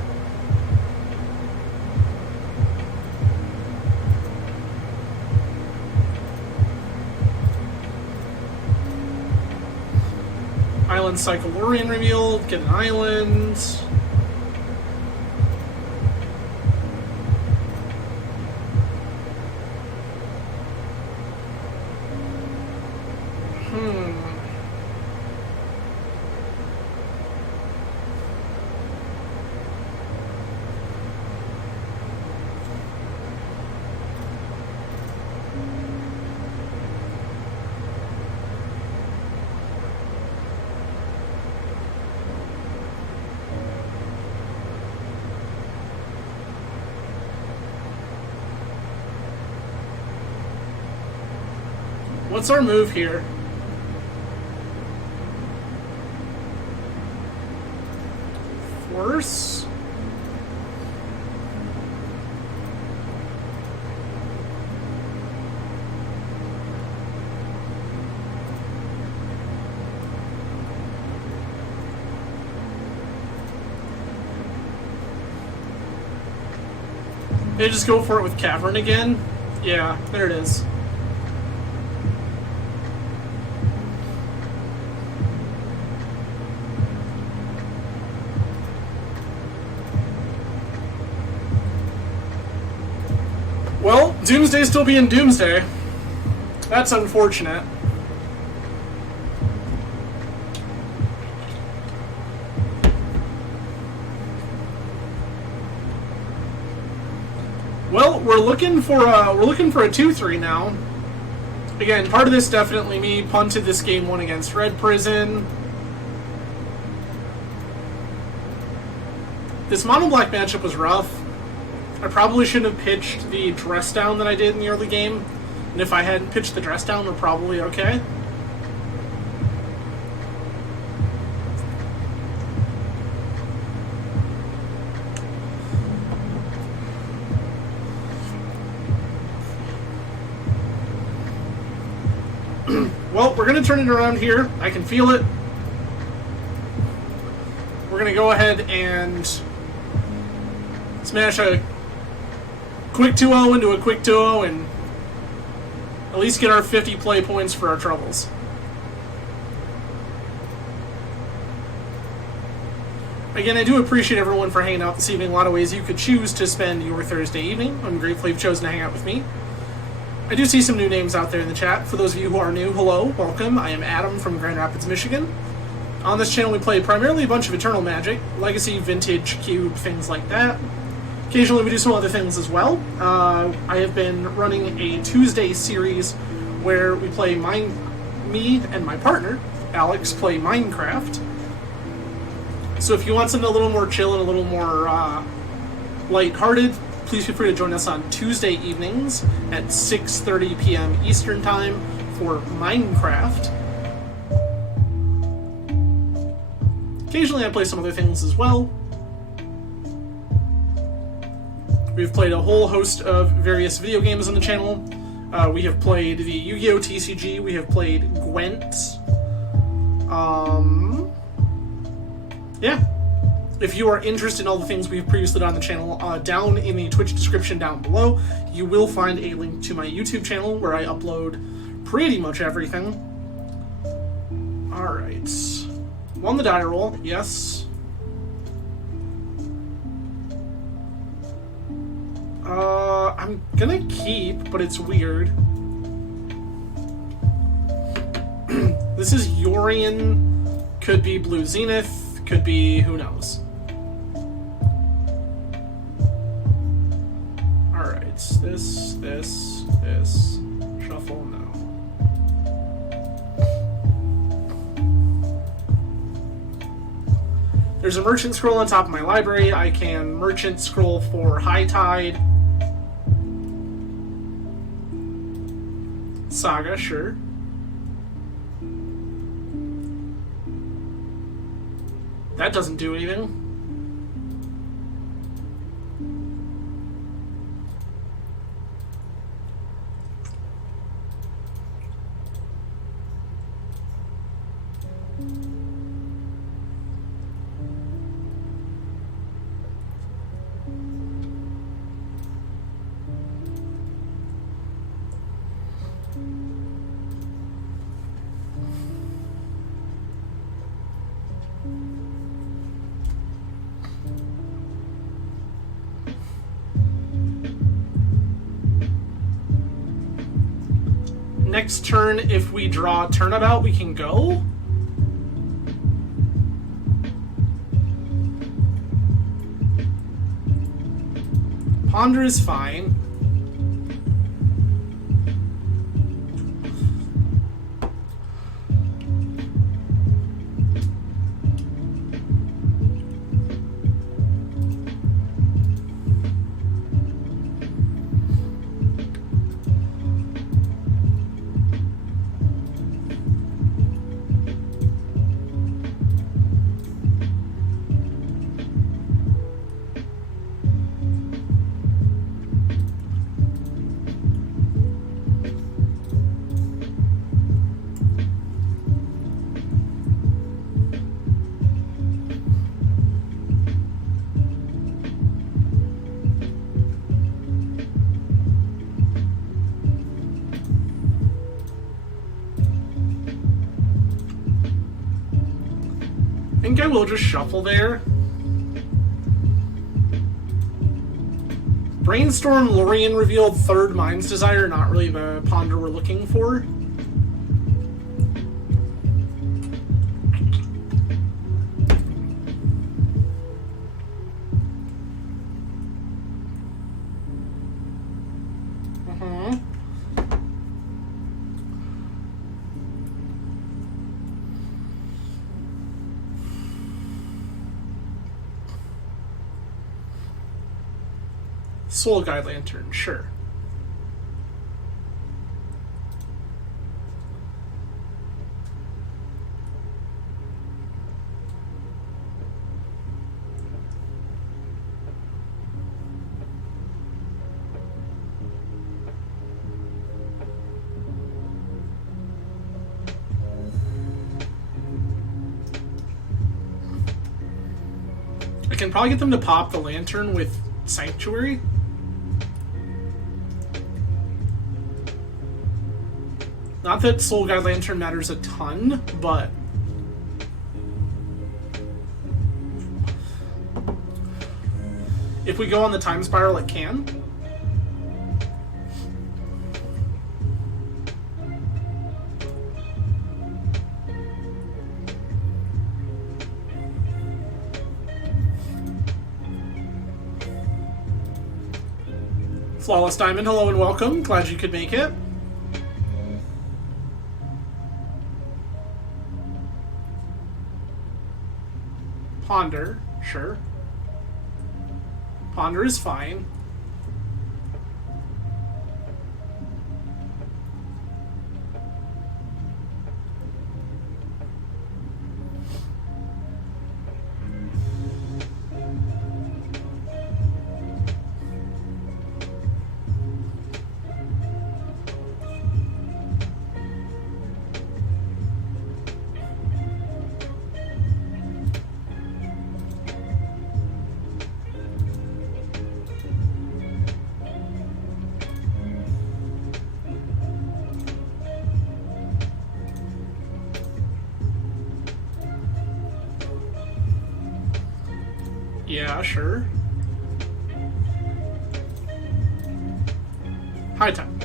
Island Cyclorian revealed. Get an island. What's our move here? Force? Did I just go for it with Cavern again? Yeah, there it is. Doomsday still being Doomsday. That's unfortunate. Well, we're looking for a 2-3 now. Again, part of this definitely me punted this game 1 against Red Prison. This mono black matchup was rough. I probably shouldn't have pitched the dress down that I did in the early game. And if I hadn't pitched the dress down, we're probably okay. Well, we're going to turn it around here. I can feel it. We're going to go ahead and smash a quick 2-0 into a quick 2-0 and at least get our 50 play points for our troubles. Again, I do appreciate everyone for hanging out this evening. A lot of ways you could choose to spend your Thursday evening. I'm grateful you've chosen to hang out with me. I do see some new names out there in the chat. For those of you who are new, hello, welcome. I am Adam from Grand Rapids, Michigan. On this channel, we play primarily a bunch of Eternal Magic, Legacy, Vintage, Cube, things like that. Occasionally, we do some other things as well. I have been running a Tuesday series where we play me and my partner, Alex, play Minecraft. So if you want something a little more chill and a little more lighthearted, please feel free to join us on Tuesday evenings at 6:30 p.m. Eastern Time for Minecraft. Occasionally I play some other things as well. We've played a whole host of various video games on the channel. We have played the Yu-Gi-Oh! TCG, we have played Gwent. Yeah. If you are interested in all the things we've previously done on the channel, down in the Twitch description down below, you will find a link to my YouTube channel where I upload pretty much everything. Alright. Won the die roll, yes. I'm gonna keep, but it's weird. This is Yorion, could be Blue Zenith, could be, who knows. Alright, this, shuffle, no. There's a merchant scroll on top of my library. I can merchant scroll for High Tide. Saga, sure. That doesn't do anything. Next turn, if we draw Turnabout, we can go. Ponder is fine. I think I will just shuffle there. Brainstorm, Lorien revealed, third Mind's Desire, not really the ponder we're looking for. Soul Guide Lantern, sure. I can probably get them to pop the lantern with Sanctuary. Not that Soul Guide Lantern matters a ton, but if we go on the time spiral, it can. Flawless Diamond, hello and welcome. Glad you could make it. Ponder, sure. Ponder is fine. Yeah, sure. High time.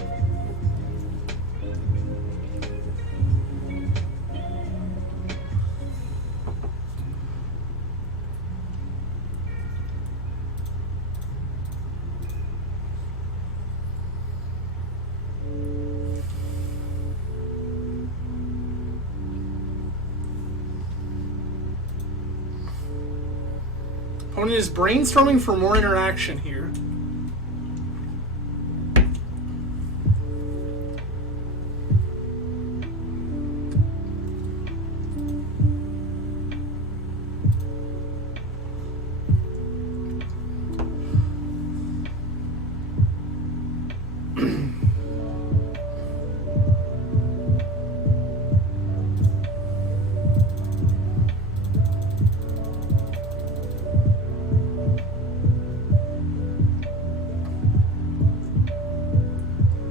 Opponent is brainstorming for more interaction here.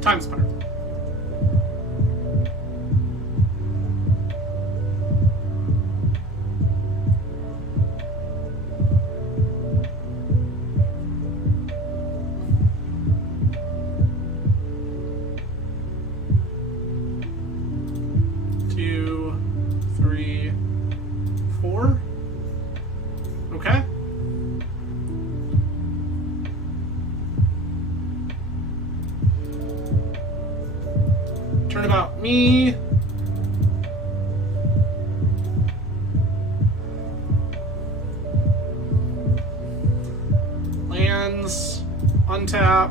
Time spiral. Two, three, four. Okay. Turnabout me. Lands. Untap.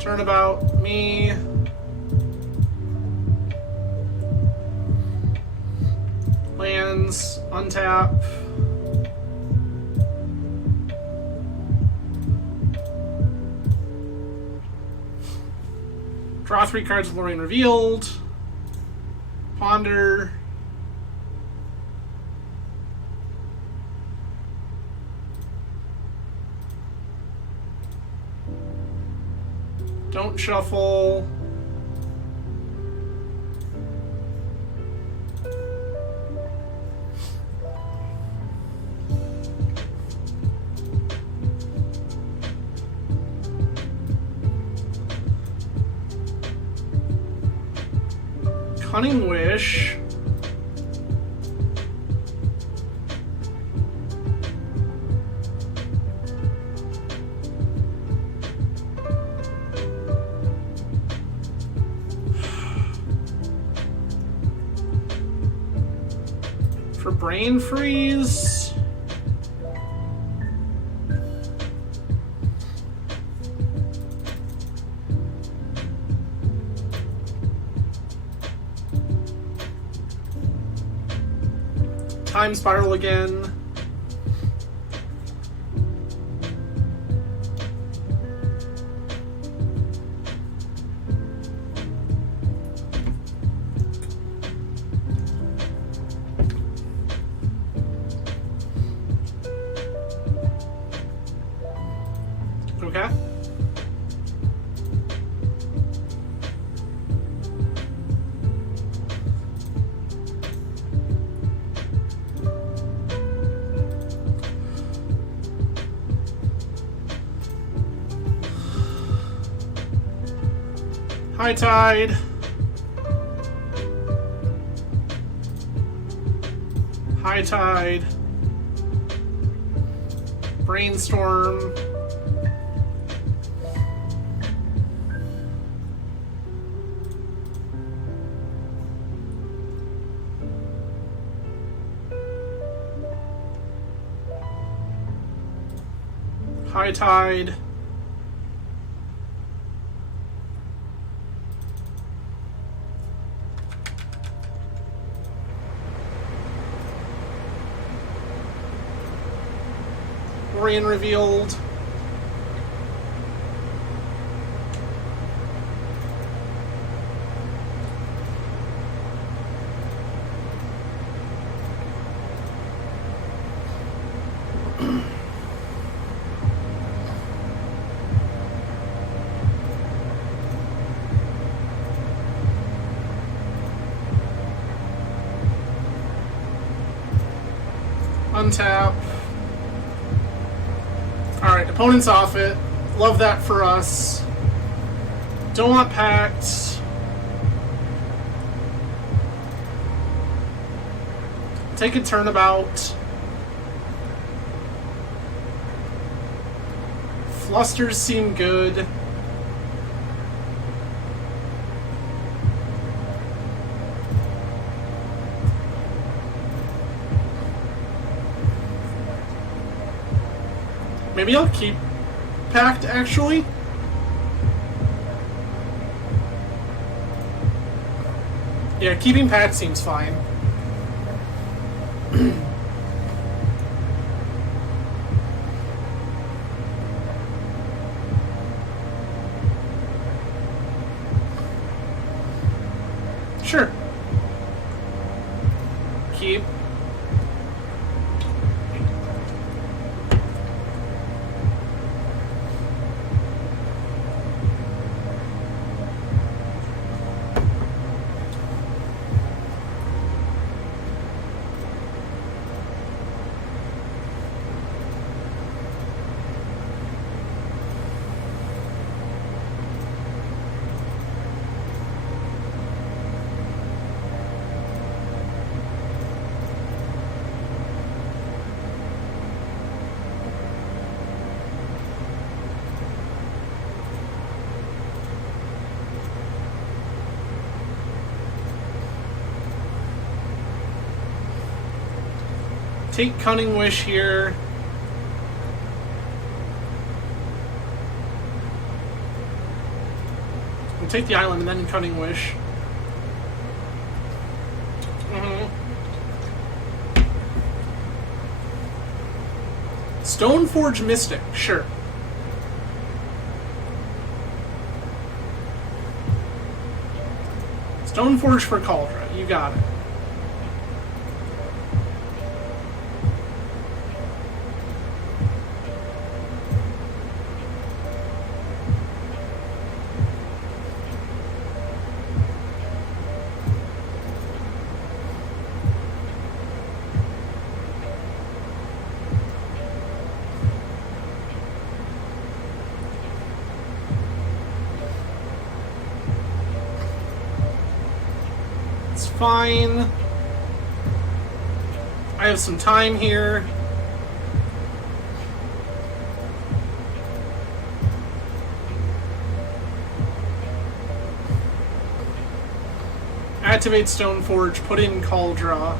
Turnabout me. Lands. Untap. Draw 3 cards with Lorien revealed. Ponder. Don't shuffle. Cunning Wish. For Brain Freeze. Time Spiral again. Okay. High Tide. High Tide. Brainstorm. High Tide. Orion revealed. Untap. Alright, opponent's off it. Love that for us. Don't want Pact. Take a turnabout. Flusters seem good. Maybe I'll keep Pact, actually. Yeah, keeping Pact seems fine. Sure. Keep. Take Cunning Wish here. We'll take the island and then Cunning Wish. Stoneforge Mystic, sure. Stoneforge for Cauldra, you got it. fine. I have some time here. Activate Stoneforge, put in Cauldra.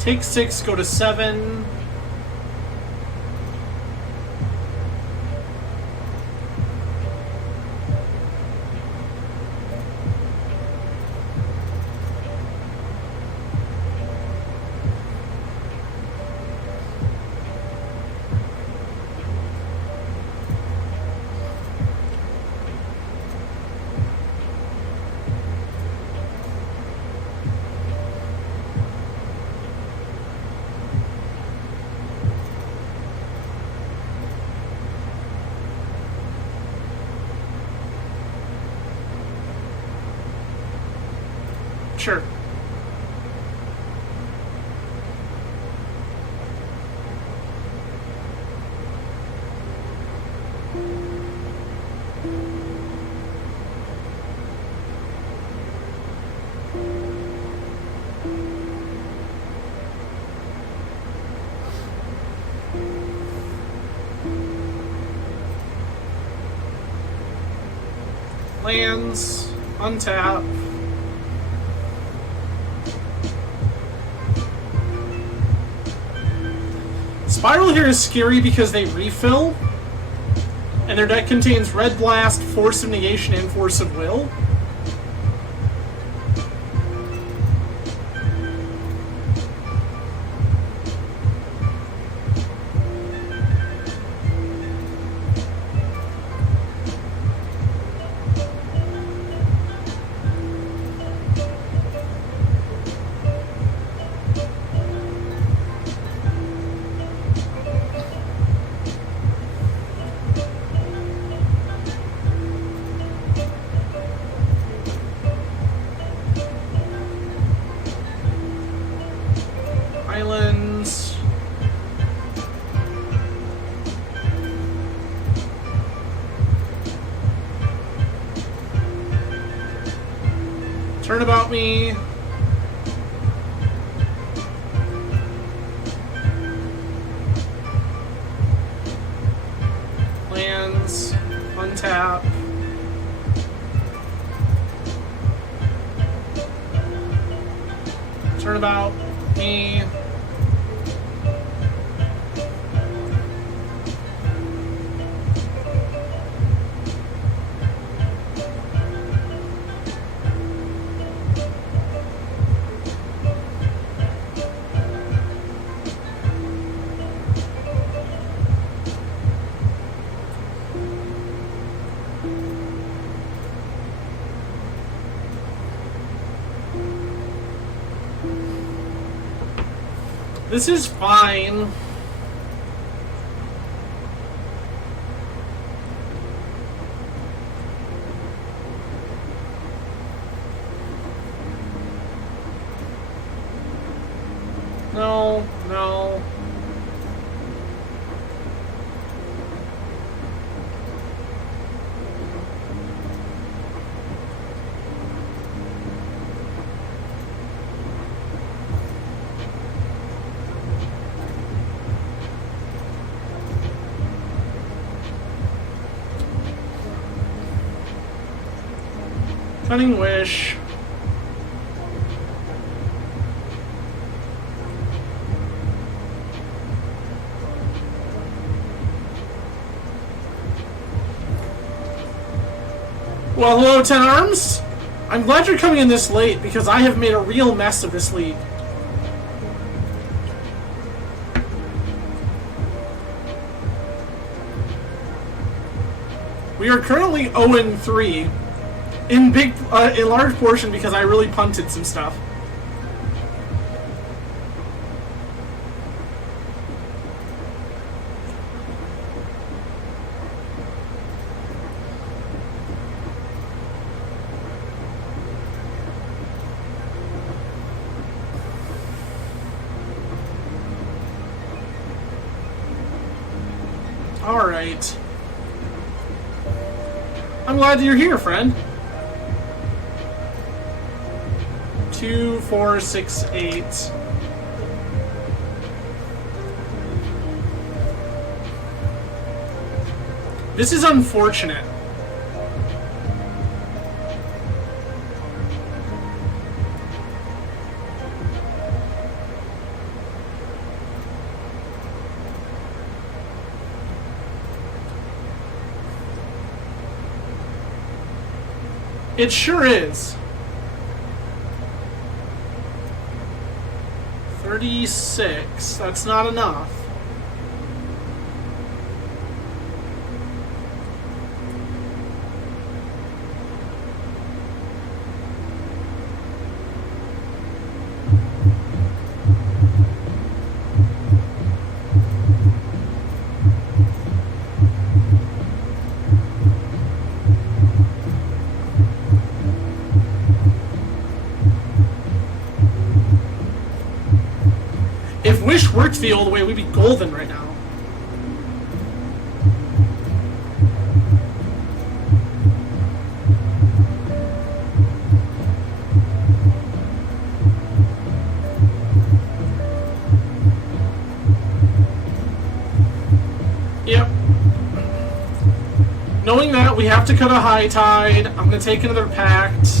Take 6, go to 7. Sure. Lands, untap. Spiral here is scary because they refill, and their deck contains Red Blast, Force of Negation, and Force of Will. Islands. Turnabout me. Lands. Untap. Turnabout me. This is fine. No, no. Cunning Wish. Well, hello, 10 Arms. I'm glad you're coming in this late because I have made a real mess of this league. We are currently 0-3, in large portion because I really punted some stuff. All right. I'm glad you're here, friend. 2, 4, 6, 8. This is unfortunate. It sure is. 36. That's not enough. If Wish worked the old way, we'd be golden right now. Yep. Knowing that, we have to cut a high tide. I'm going to take another pact.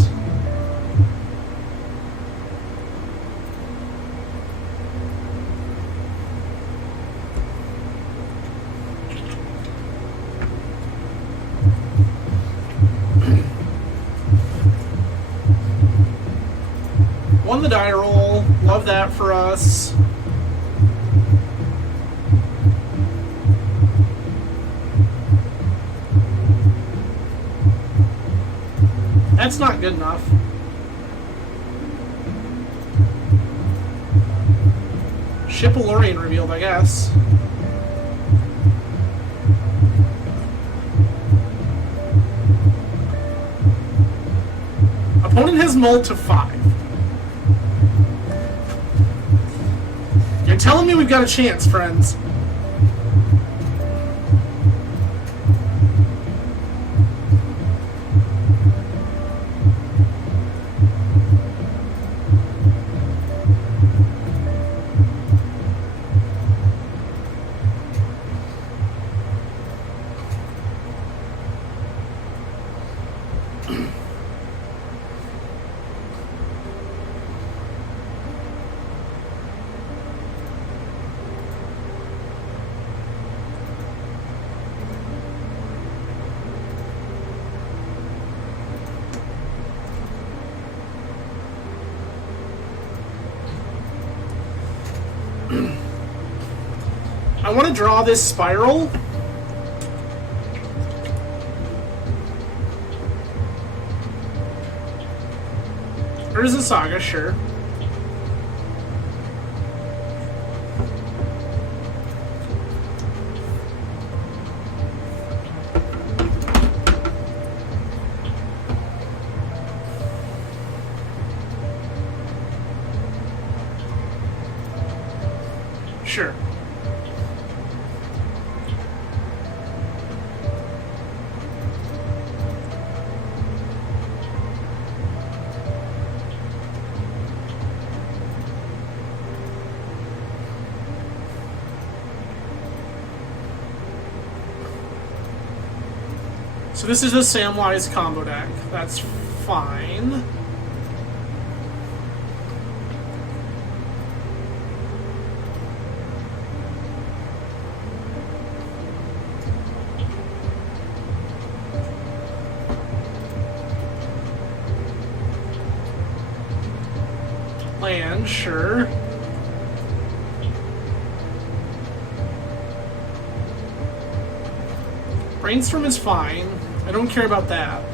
Won the die roll. Love that for us. That's not good enough. Ship Elorian revealed, I guess. Opponent has mulled to 5. You're telling me we've got a chance, friends. I want to draw this spiral. Or is a saga, sure. Sure. So this is a Samwise combo deck. That's fine. Land, sure. Brainstorm is fine. I don't care about that.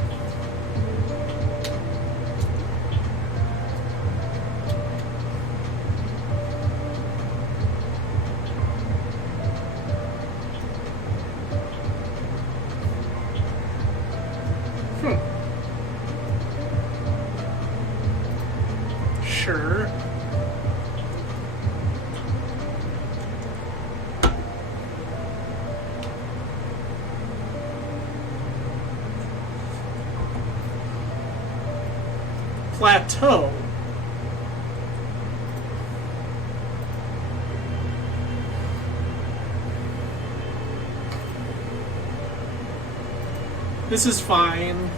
Sure. Plateau. This is fine.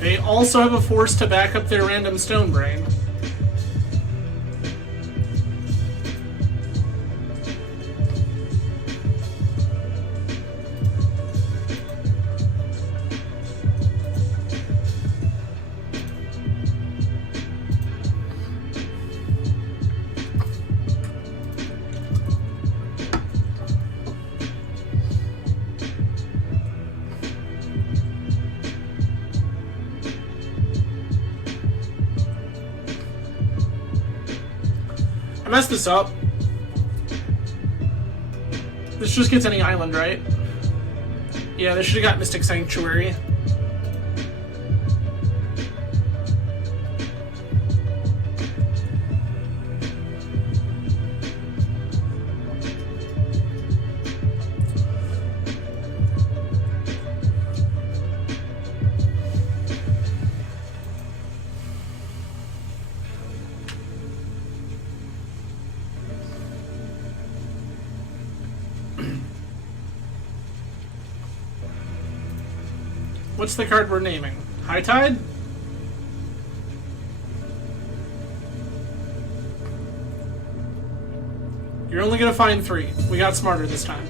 They also have a force to back up their random stone brain. I messed this up. This just gets any island, right? Yeah, this should have got Mystic Sanctuary. What's the card we're naming? High Tide? You're only gonna find 3. We got smarter this time.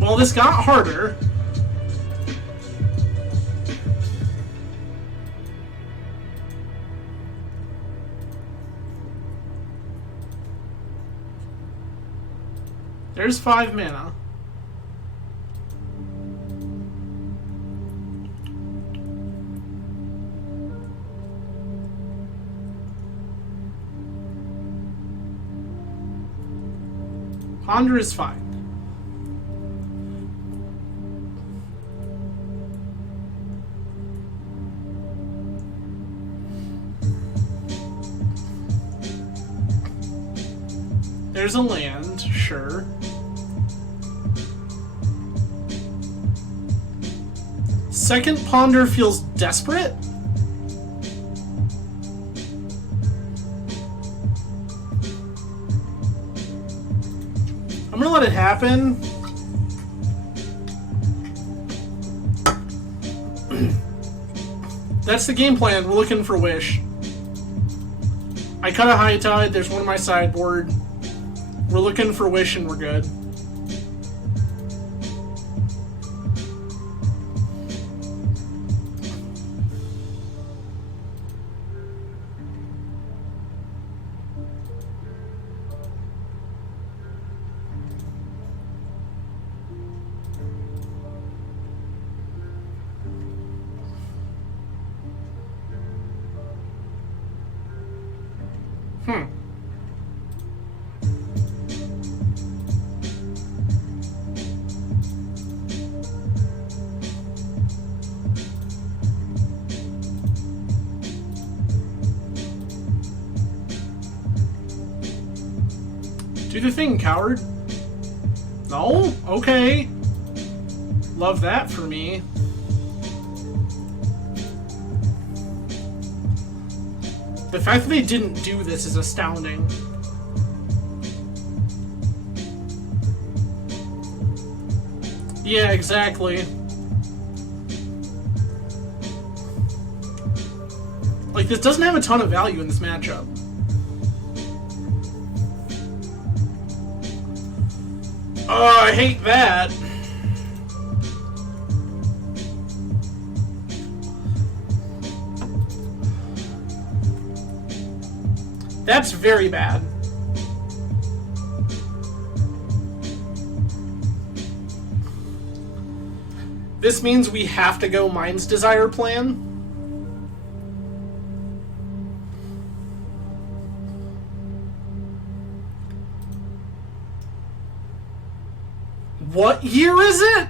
Well, this got harder. There's 5 mana. Ponder is fine. There's a land, sure. Second Ponder feels desperate. I'm gonna let it happen. That's the game plan. We're looking for Wish. I cut a High Tide. There's one on my sideboard. We're looking for Wish and we're good. Do the thing, coward. No? Okay. Love that for me. The fact that they didn't do this is astounding. Yeah, exactly. Like, this doesn't have a ton of value in this matchup. Oh, I hate that. That's very bad. This means we have to go Mind's Desire plan. What year is it?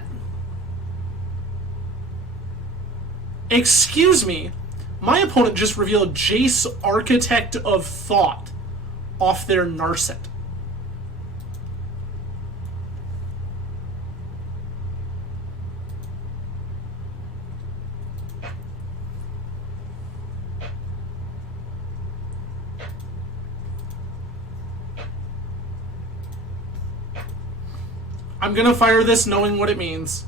Excuse me. My opponent just revealed Jace, Architect of Thought, off their Narset. I'm gonna fire this knowing what it means.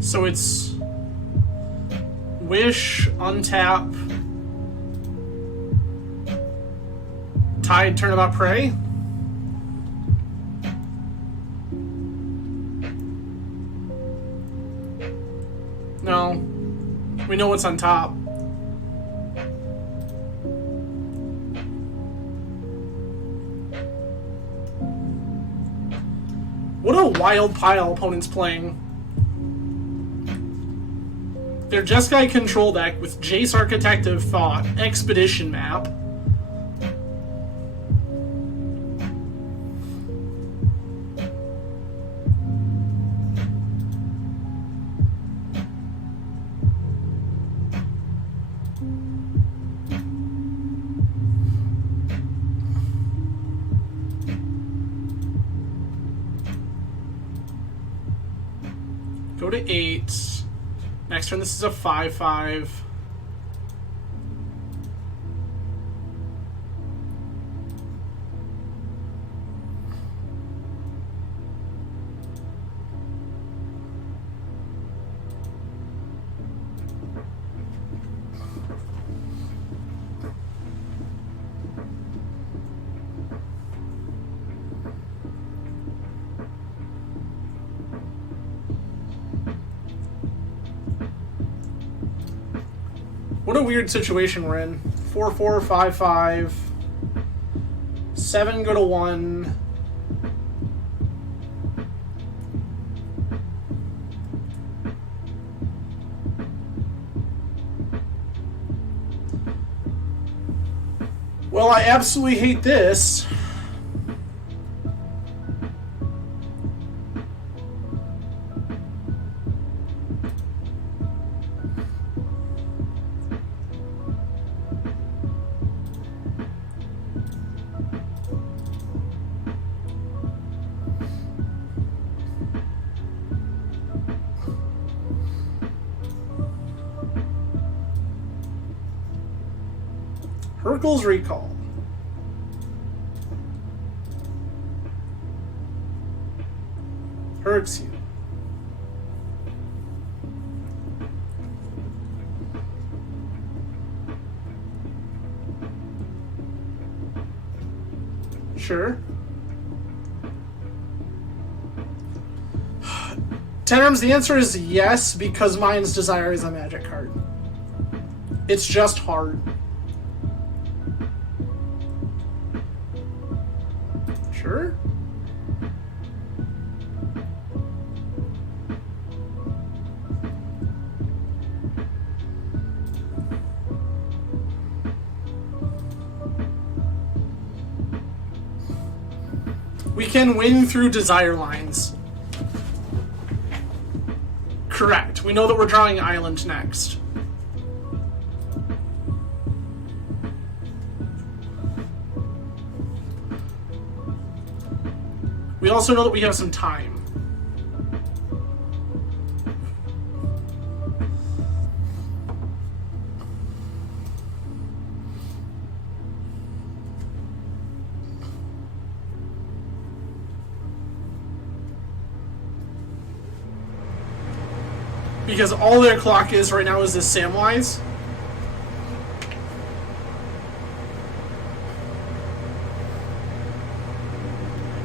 So it's Wish, untap, Tide, Turnabout, Prey. No. We know what's on top. What a wild pile opponent's playing. Their Jeskai control deck with Jace, Architect of Thought, Expedition map. Go to 8. Next turn, this is a 5/5. What a weird situation we're in. 4/4, 5/5. 7 go to 1. Well, I absolutely hate this. Urkel's Recall. Hurts you. Sure. Tenrums, the answer is yes, because Mind's Desire is a magic card. It's just hard. Sure. We can win through desire lines. Correct. We know that we're drawing Island next. We also know that we have some time. Because all their clock is right now is this Samwise.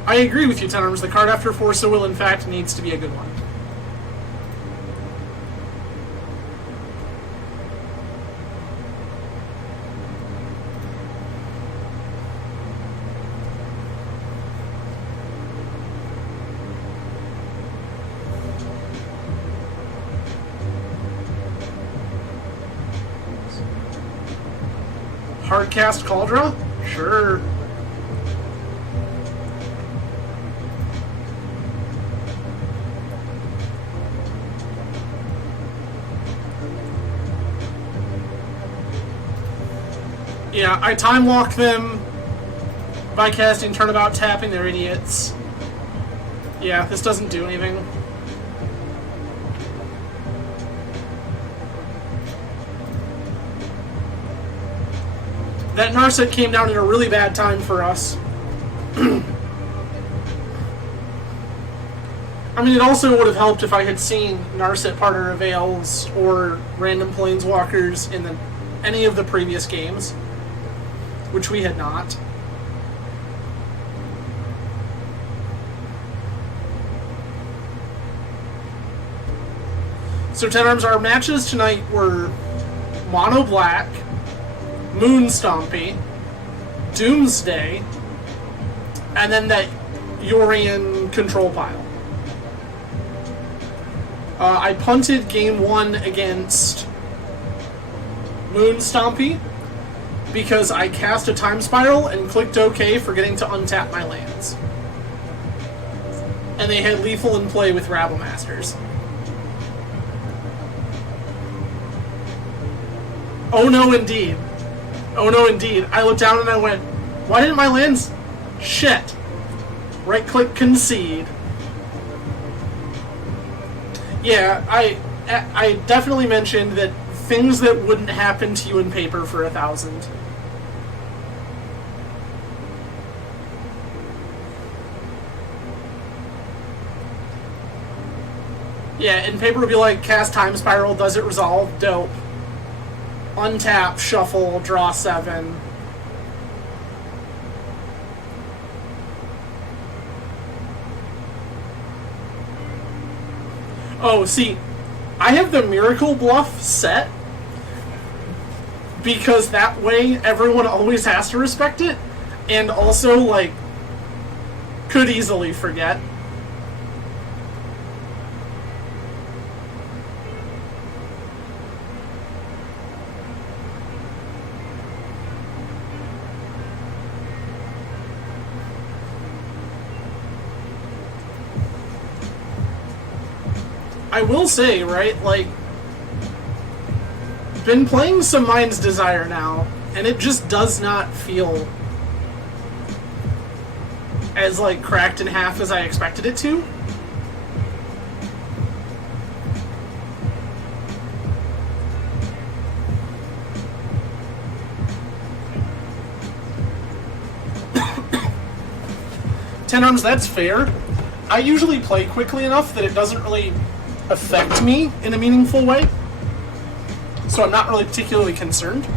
I agree with you, Tenrums. The card after Force of Will, in fact, needs to be a good one. Hardcast Cauldra? Sure. Yeah, I time lock them by casting Turnabout Tapping. They're idiots. Yeah, this doesn't do anything. That Narset came down at a really bad time for us. I mean, it also would have helped if I had seen Narset Partner of Veils or Random Planeswalkers in any of the previous games, which we had not. So, Tenrums, our matches tonight were Mono Black, Moon Stompy, Doomsday, and then that Yorian control pile. I punted game 1 against Moon Stompy because I cast a Time Spiral and clicked OK, forgetting to untap my lands. And they had lethal in play with Rabble Masters. Oh no, indeed. Oh no, indeed. I looked down and I went, why didn't my lands... Shit. Right-click concede. Yeah, I definitely mentioned that things that wouldn't happen to you in paper for 1,000. Yeah, in paper it would be like, cast Time Spiral, does it resolve? Dope. Untap, shuffle, draw 7. Oh, see, I have the Miracle Bluff set because that way everyone always has to respect it, and also, like, could easily forget. I will say, right, like, been playing some Mind's Desire now, and it just does not feel as, like, cracked in half as I expected it to. Tenrums, that's fair. I usually play quickly enough that it doesn't really affect me in a meaningful way, so I'm not really particularly concerned.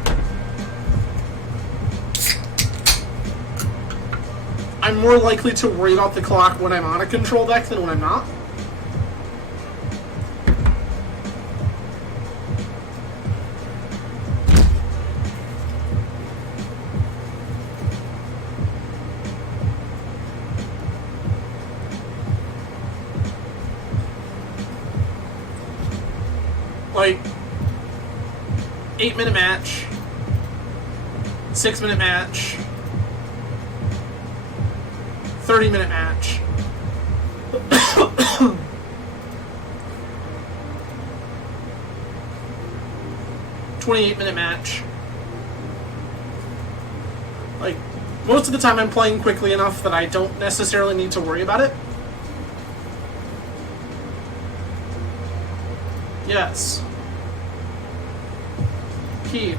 I'm more likely to worry about the clock when I'm on a control deck than when I'm not. 8-minute match, 6-minute match, 30-minute match. 28-minute match. Like, most of the time I'm playing quickly enough that I don't necessarily need to worry about it. Yes. Key.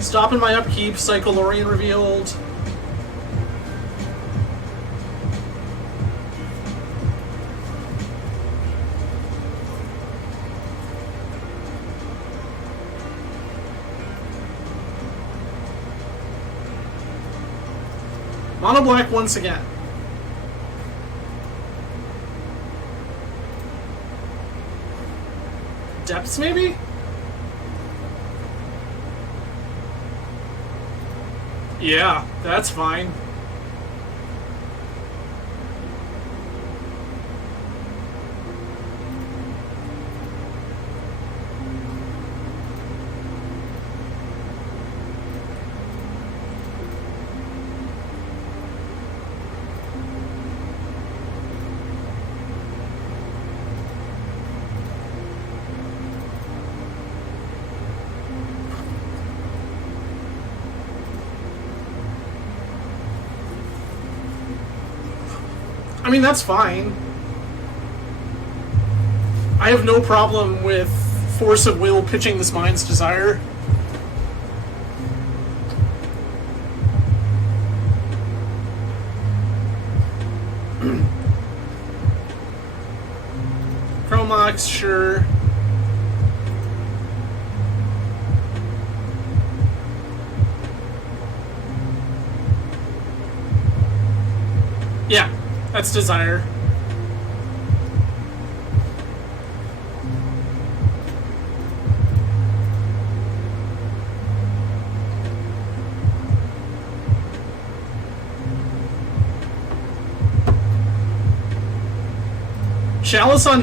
Stopping my upkeep, Psycholorian revealed. Mono black once again. Depths, maybe? Yeah, that's fine. I mean, that's fine. I have no problem with Force of Will pitching this Mind's Desire. Chromox, sure. Yeah. That's Desire. Chalice on...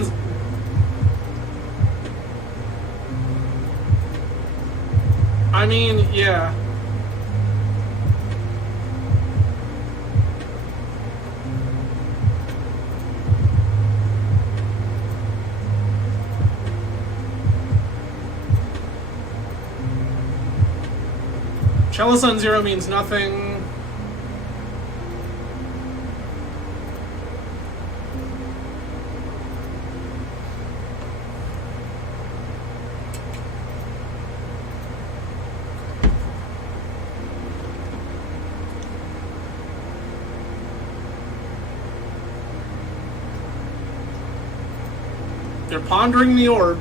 I mean, yeah. Chalice on 0 means nothing. They're pondering the orb.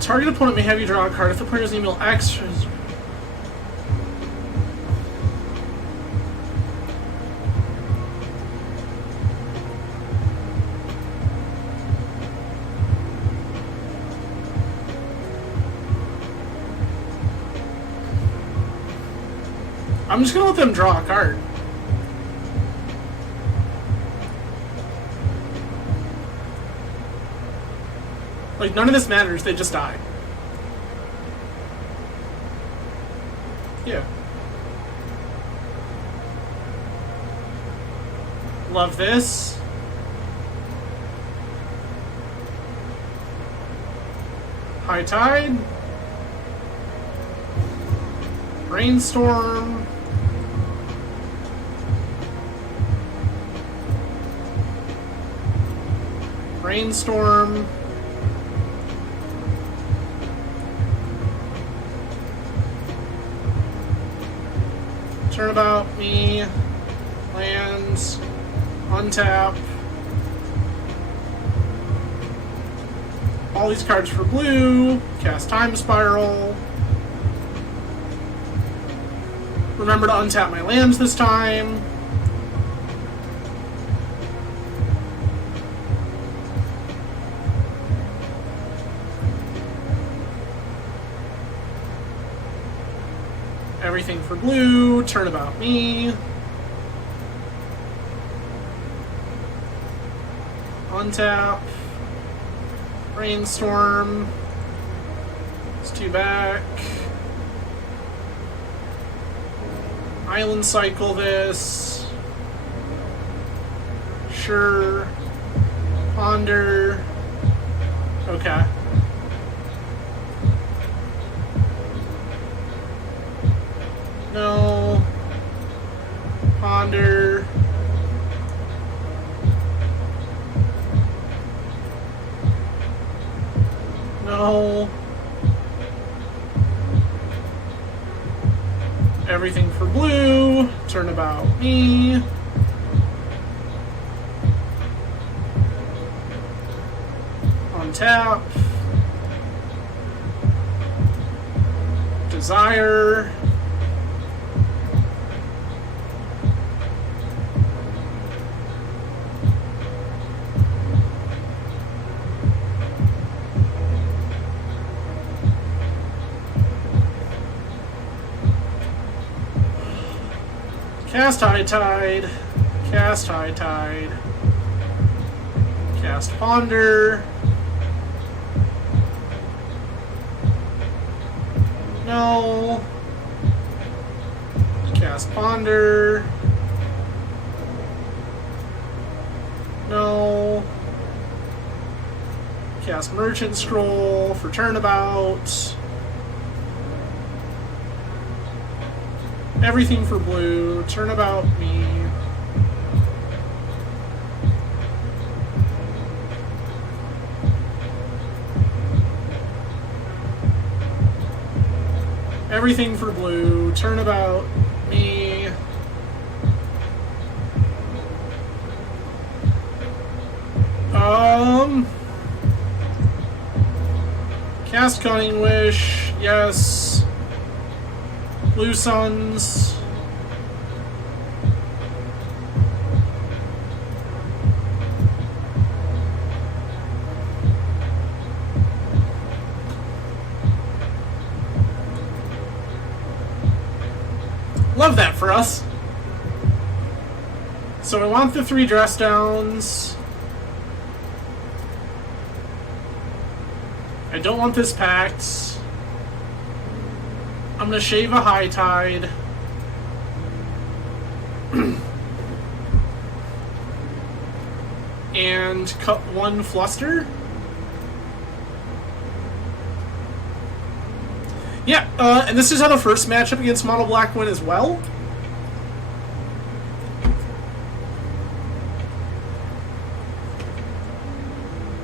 Target opponent may have you draw a card if the player has email X. I'm just gonna let them draw a card. Like, none of this matters, they just die. Yeah. Love this. High Tide. Rainstorm. Rainstorm. Turnabout me. Lands. Untap. All these cards for blue. Cast Time Spiral. Remember to untap my lands this time. Everything for blue. Turnabout me. Untap. Rainstorm. It's 2 back. Island cycle this. Sure. Ponder. Okay. No. Ponder. No. Everything for blue. Turnabout me. Untap. Desire. Cast High Tide. Cast High Tide. Cast Ponder. No. Cast Ponder. No. Cast Merchant Scroll for Turnabout. Everything for blue. Turnabout me. Everything for blue. Turnabout me. Cast Cunning Wish. Yes. Blue Suns. Love that for us. So I want the 3 dress downs. I don't want this pact. I'm gonna shave a High Tide. And cut 1 Fluster. Yeah, and this is how the first matchup against Mono Black went as well.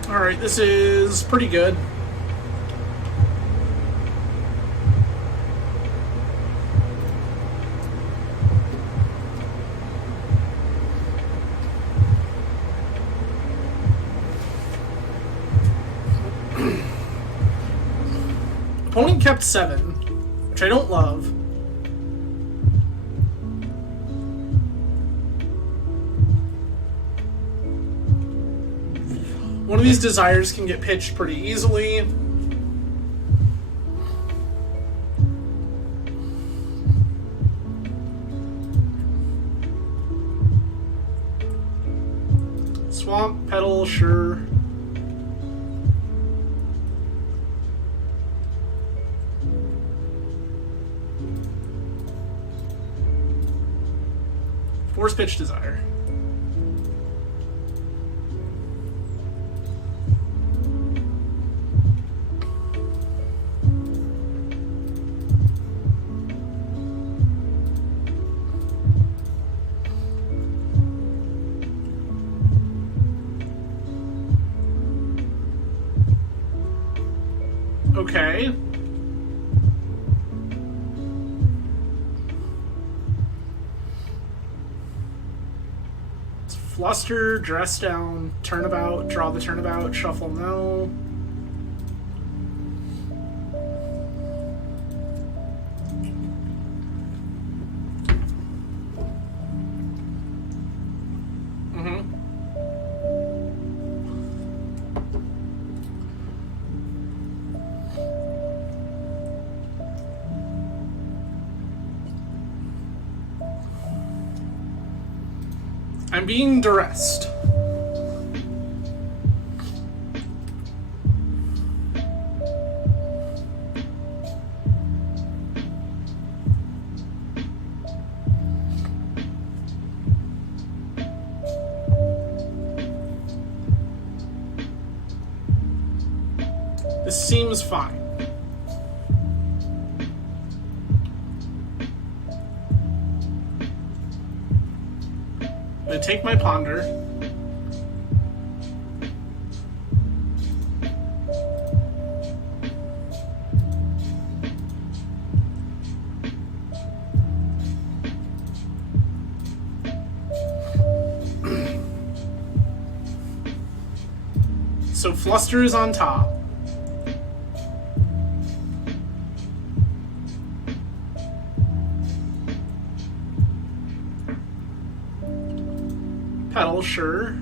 Alright, this is pretty good. Opponent kept 7, which I don't love. One of these desires can get pitched pretty easily. Swamp Petal, sure. Force Pitch Desire. Okay. It's Fluster, Dress Down, Turnabout, draw the Turnabout, shuffle no. I'm being duressed. This seems fine. I'm going to take my Ponder. So Fluster is on top. Pedal, sure.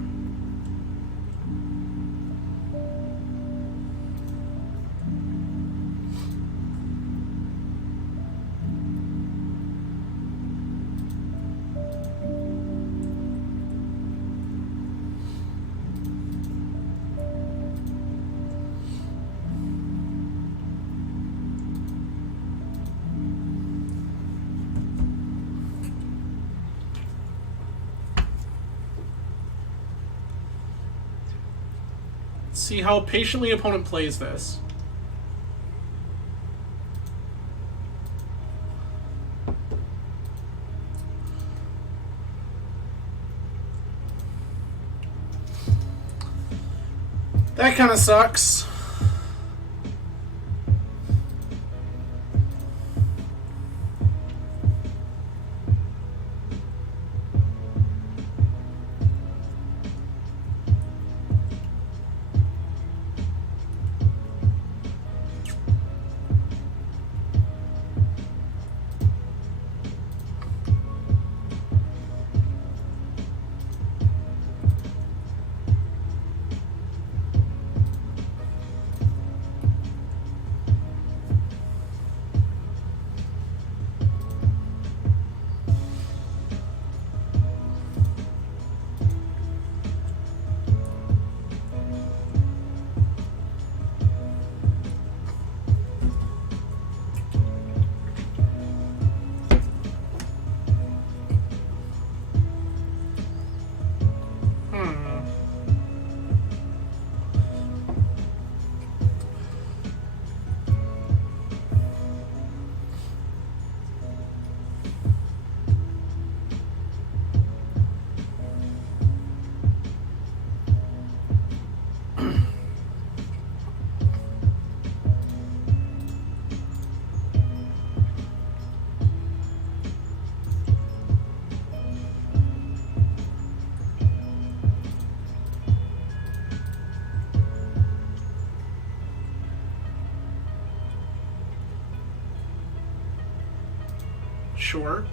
See how patiently opponent plays this. That kind of sucks. Sure.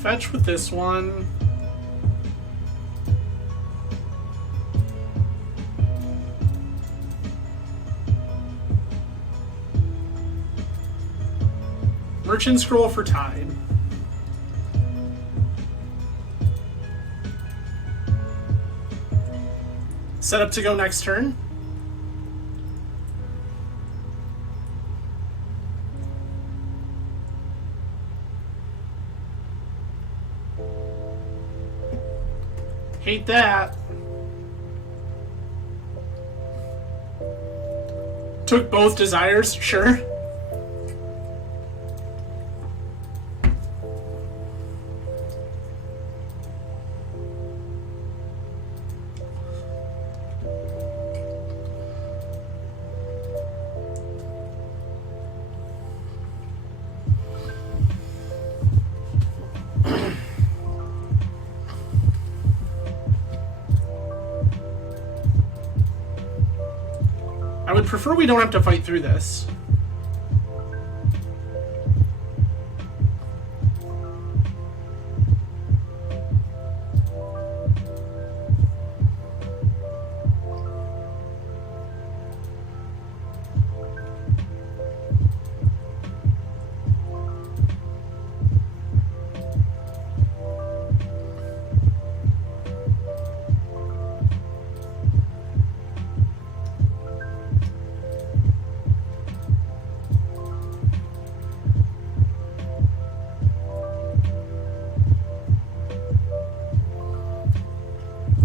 Fetch with this one. Merchant Scroll for Tide. Set up to go next turn. Hate that. Took both desires, sure. I would prefer we don't have to fight through this.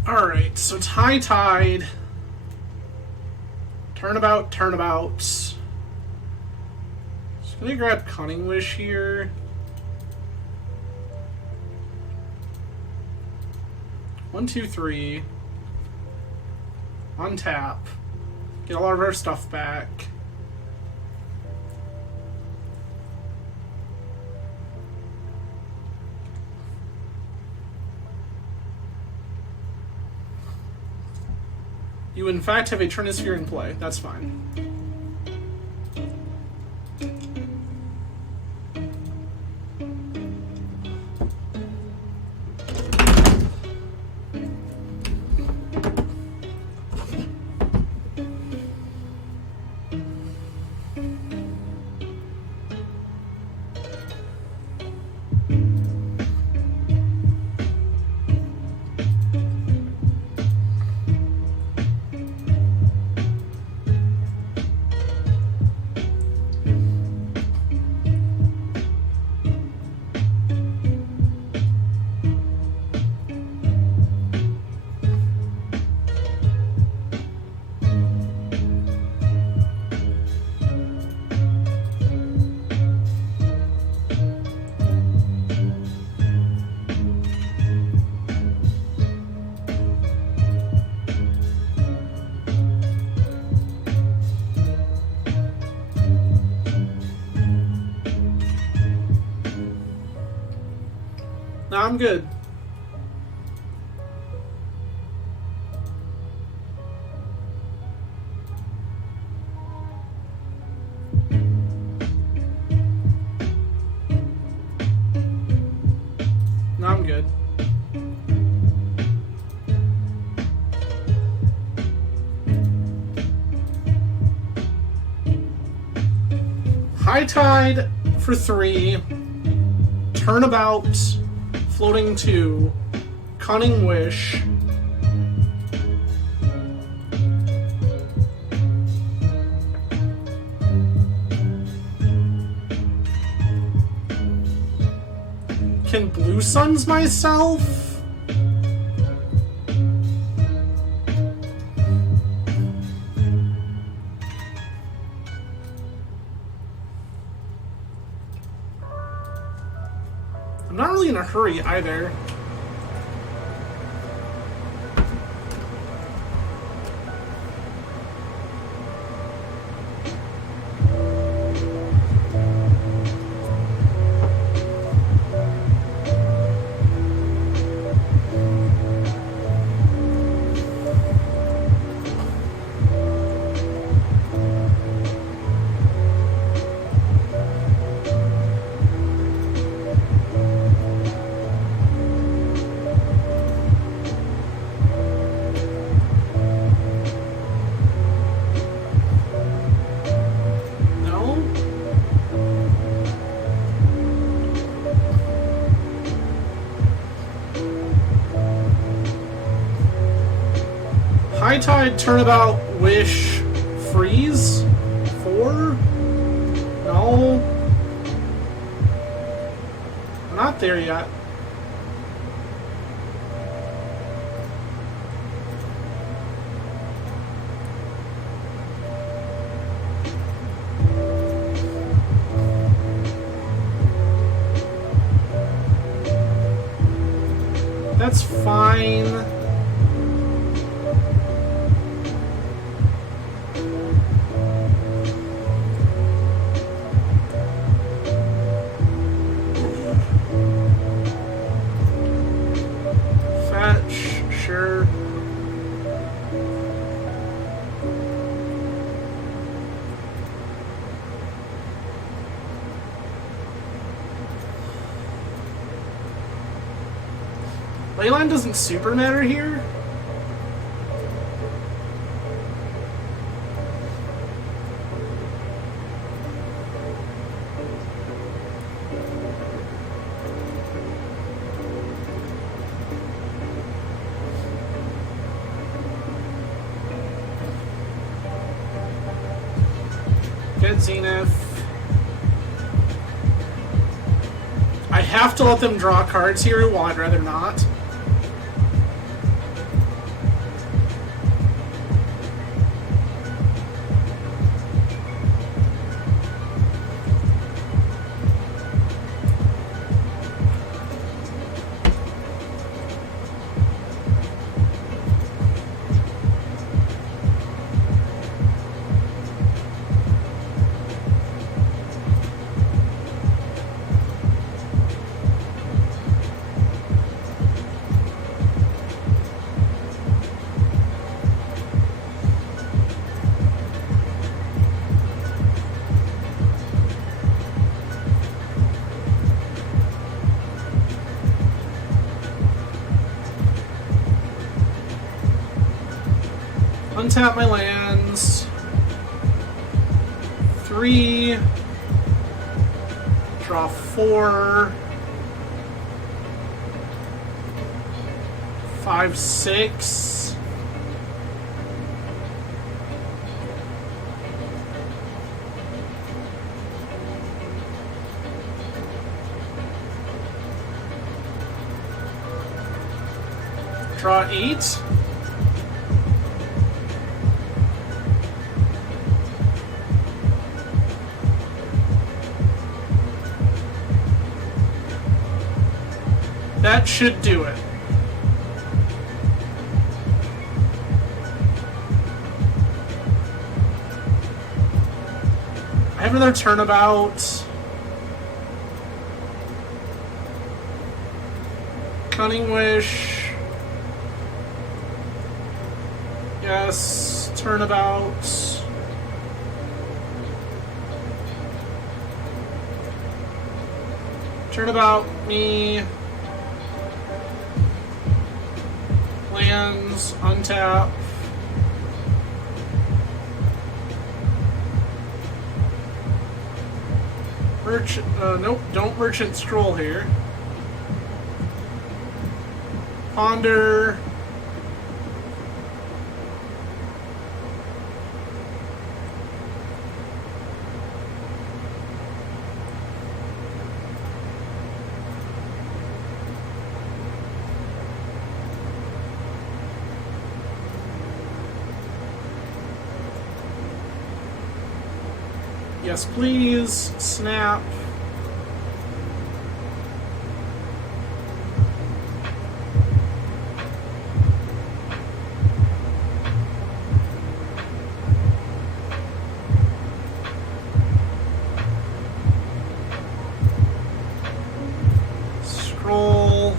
Alright, so it's high tide. Turnabout, turnabout. Just gonna grab Cunning Wish here. One, two, three. Untap. Get all of our stuff back. You in fact have a Trinisphere in play. That's fine. No, I'm good. No, I'm good. High tide for 3. Turnabout. Floating 2, Cunning Wish, can Blue Suns myself? I'm not really in a hurry either. High Tide, Turnabout, Wish, Freeze? 4? No. I'm not there yet. That's fine. Fetch, sure. Leyline doesn't super matter here. Get Zenith. I have to let them draw cards here. Well, I'd rather not. Untap my lands. 3. Draw 4. 5, 6. Draw 8. That should do it. I have another turnabout. Cunning Wish. Yes, turnabout. Turnabout me. Lands, untap. Merchant, nope, don't merchant scroll here. Ponder. Yes, please. Snap. Scroll.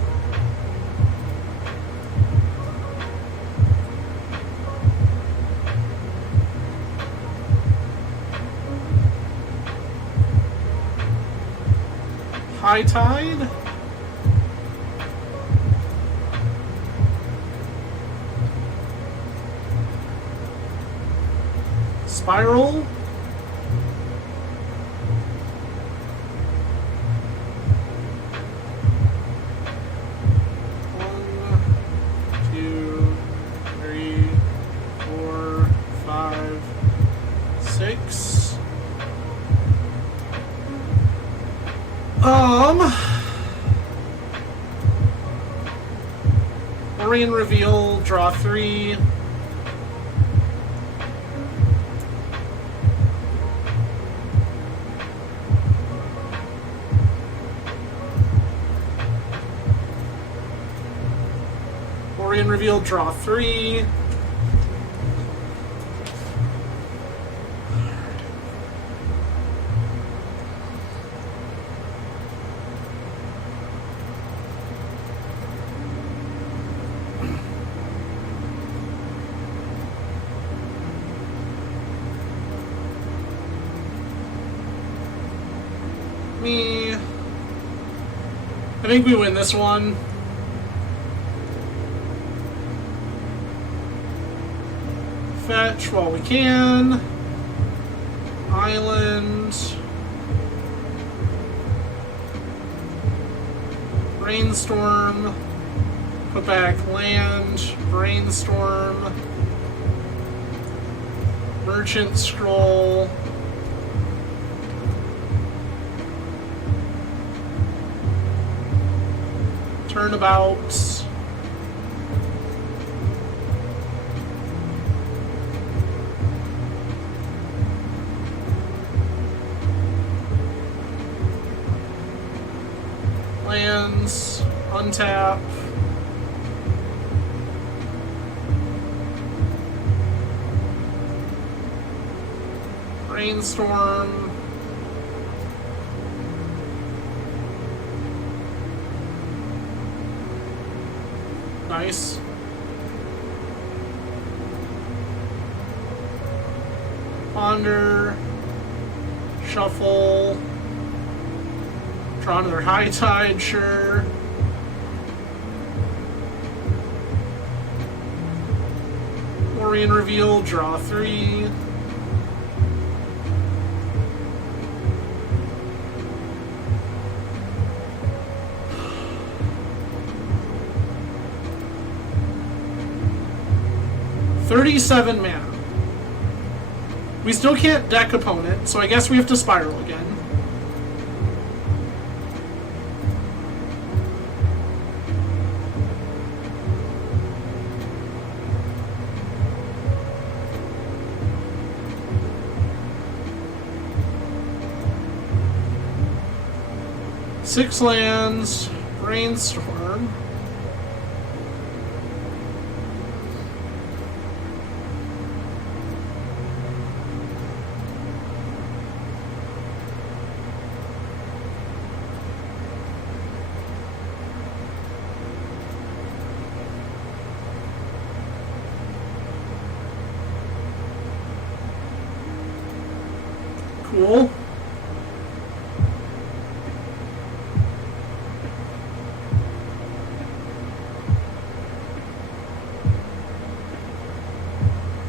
High Tide. Spiral. One, two, three, Orion Reveal, draw 3. Orion Reveal, draw 3. I think we win this one. Fetch while we can. Island. Brainstorm. Put back land. Brainstorm. Merchant Scroll. Turnabouts. Lands. Untap. Brainstorm. Nice. Ponder. Shuffle. Draw another High Tide, sure. Orion Reveal, draw 3. $37 mana. We still can't deck opponent, so I guess we have to spiral again. Six lands, Brainstorm. Cool.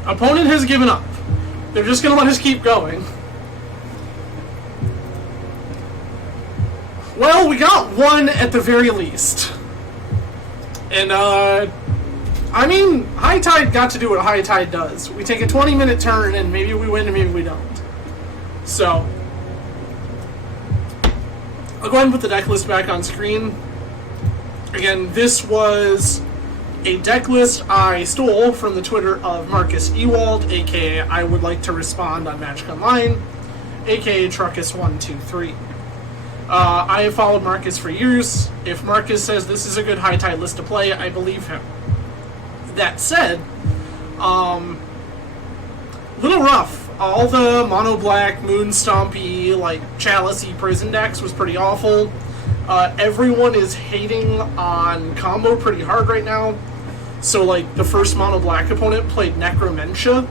Opponent has given up. They're just going to let us keep going. Well, we got one at the very least. And, I mean, High Tide got to do what High Tide does. We take a 20-minute turn, and maybe we win and maybe we don't. So, I'll go ahead and put the deck list back on screen. Again, this was a deck list I stole from the Twitter of Marcus Ewald, aka I would like to respond on Magic Online, aka Truckus123. I have followed Marcus for years. If Marcus says this is a good High Tide list to play, I believe him. That said, little rough. All the mono black, moon stompy, like chalice-y prison decks was pretty awful. Everyone is hating on combo pretty hard right now. So, like, the first mono black opponent played Necromentia.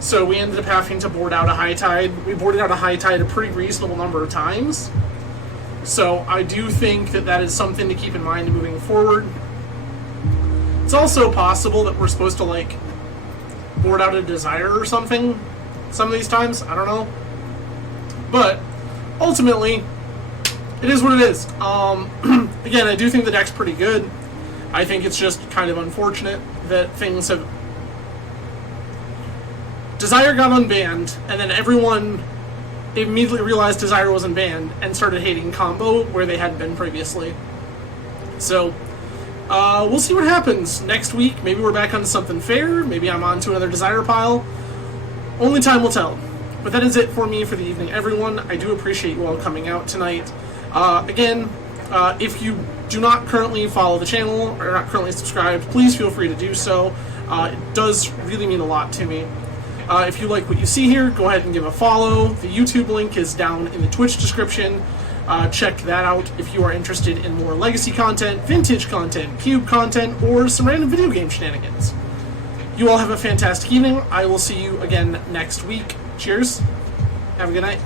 So we ended up having to board out a High Tide. We boarded out a High Tide a pretty reasonable number of times. So I do think that that is something to keep in mind moving forward. It's also possible that we're supposed to, like, board out a Desire or something some of these times. I don't know. But ultimately, it is what it is. Again, I do think the deck's pretty good. I think it's just kind of unfortunate that things have... Desire got unbanned, and then everyone immediately realized Desire wasn't banned and started hating combo where they hadn't been previously. So, We'll see what happens next week. Maybe we're back on something fair. Maybe I'm on to another desire pile. Only time will tell. But that is it for me for the evening, everyone. I do appreciate you all coming out tonight. Again, if you do not currently follow the channel or are not currently subscribed, please feel free to do so. It does really mean a lot to me. If you like what you see here, go ahead and give a follow. The YouTube link is down in the Twitch description. Check that out if you are interested in more legacy content, vintage content, cube content, or some random video game shenanigans. You all have a fantastic evening. I will see you again next week. Cheers. Have a good night.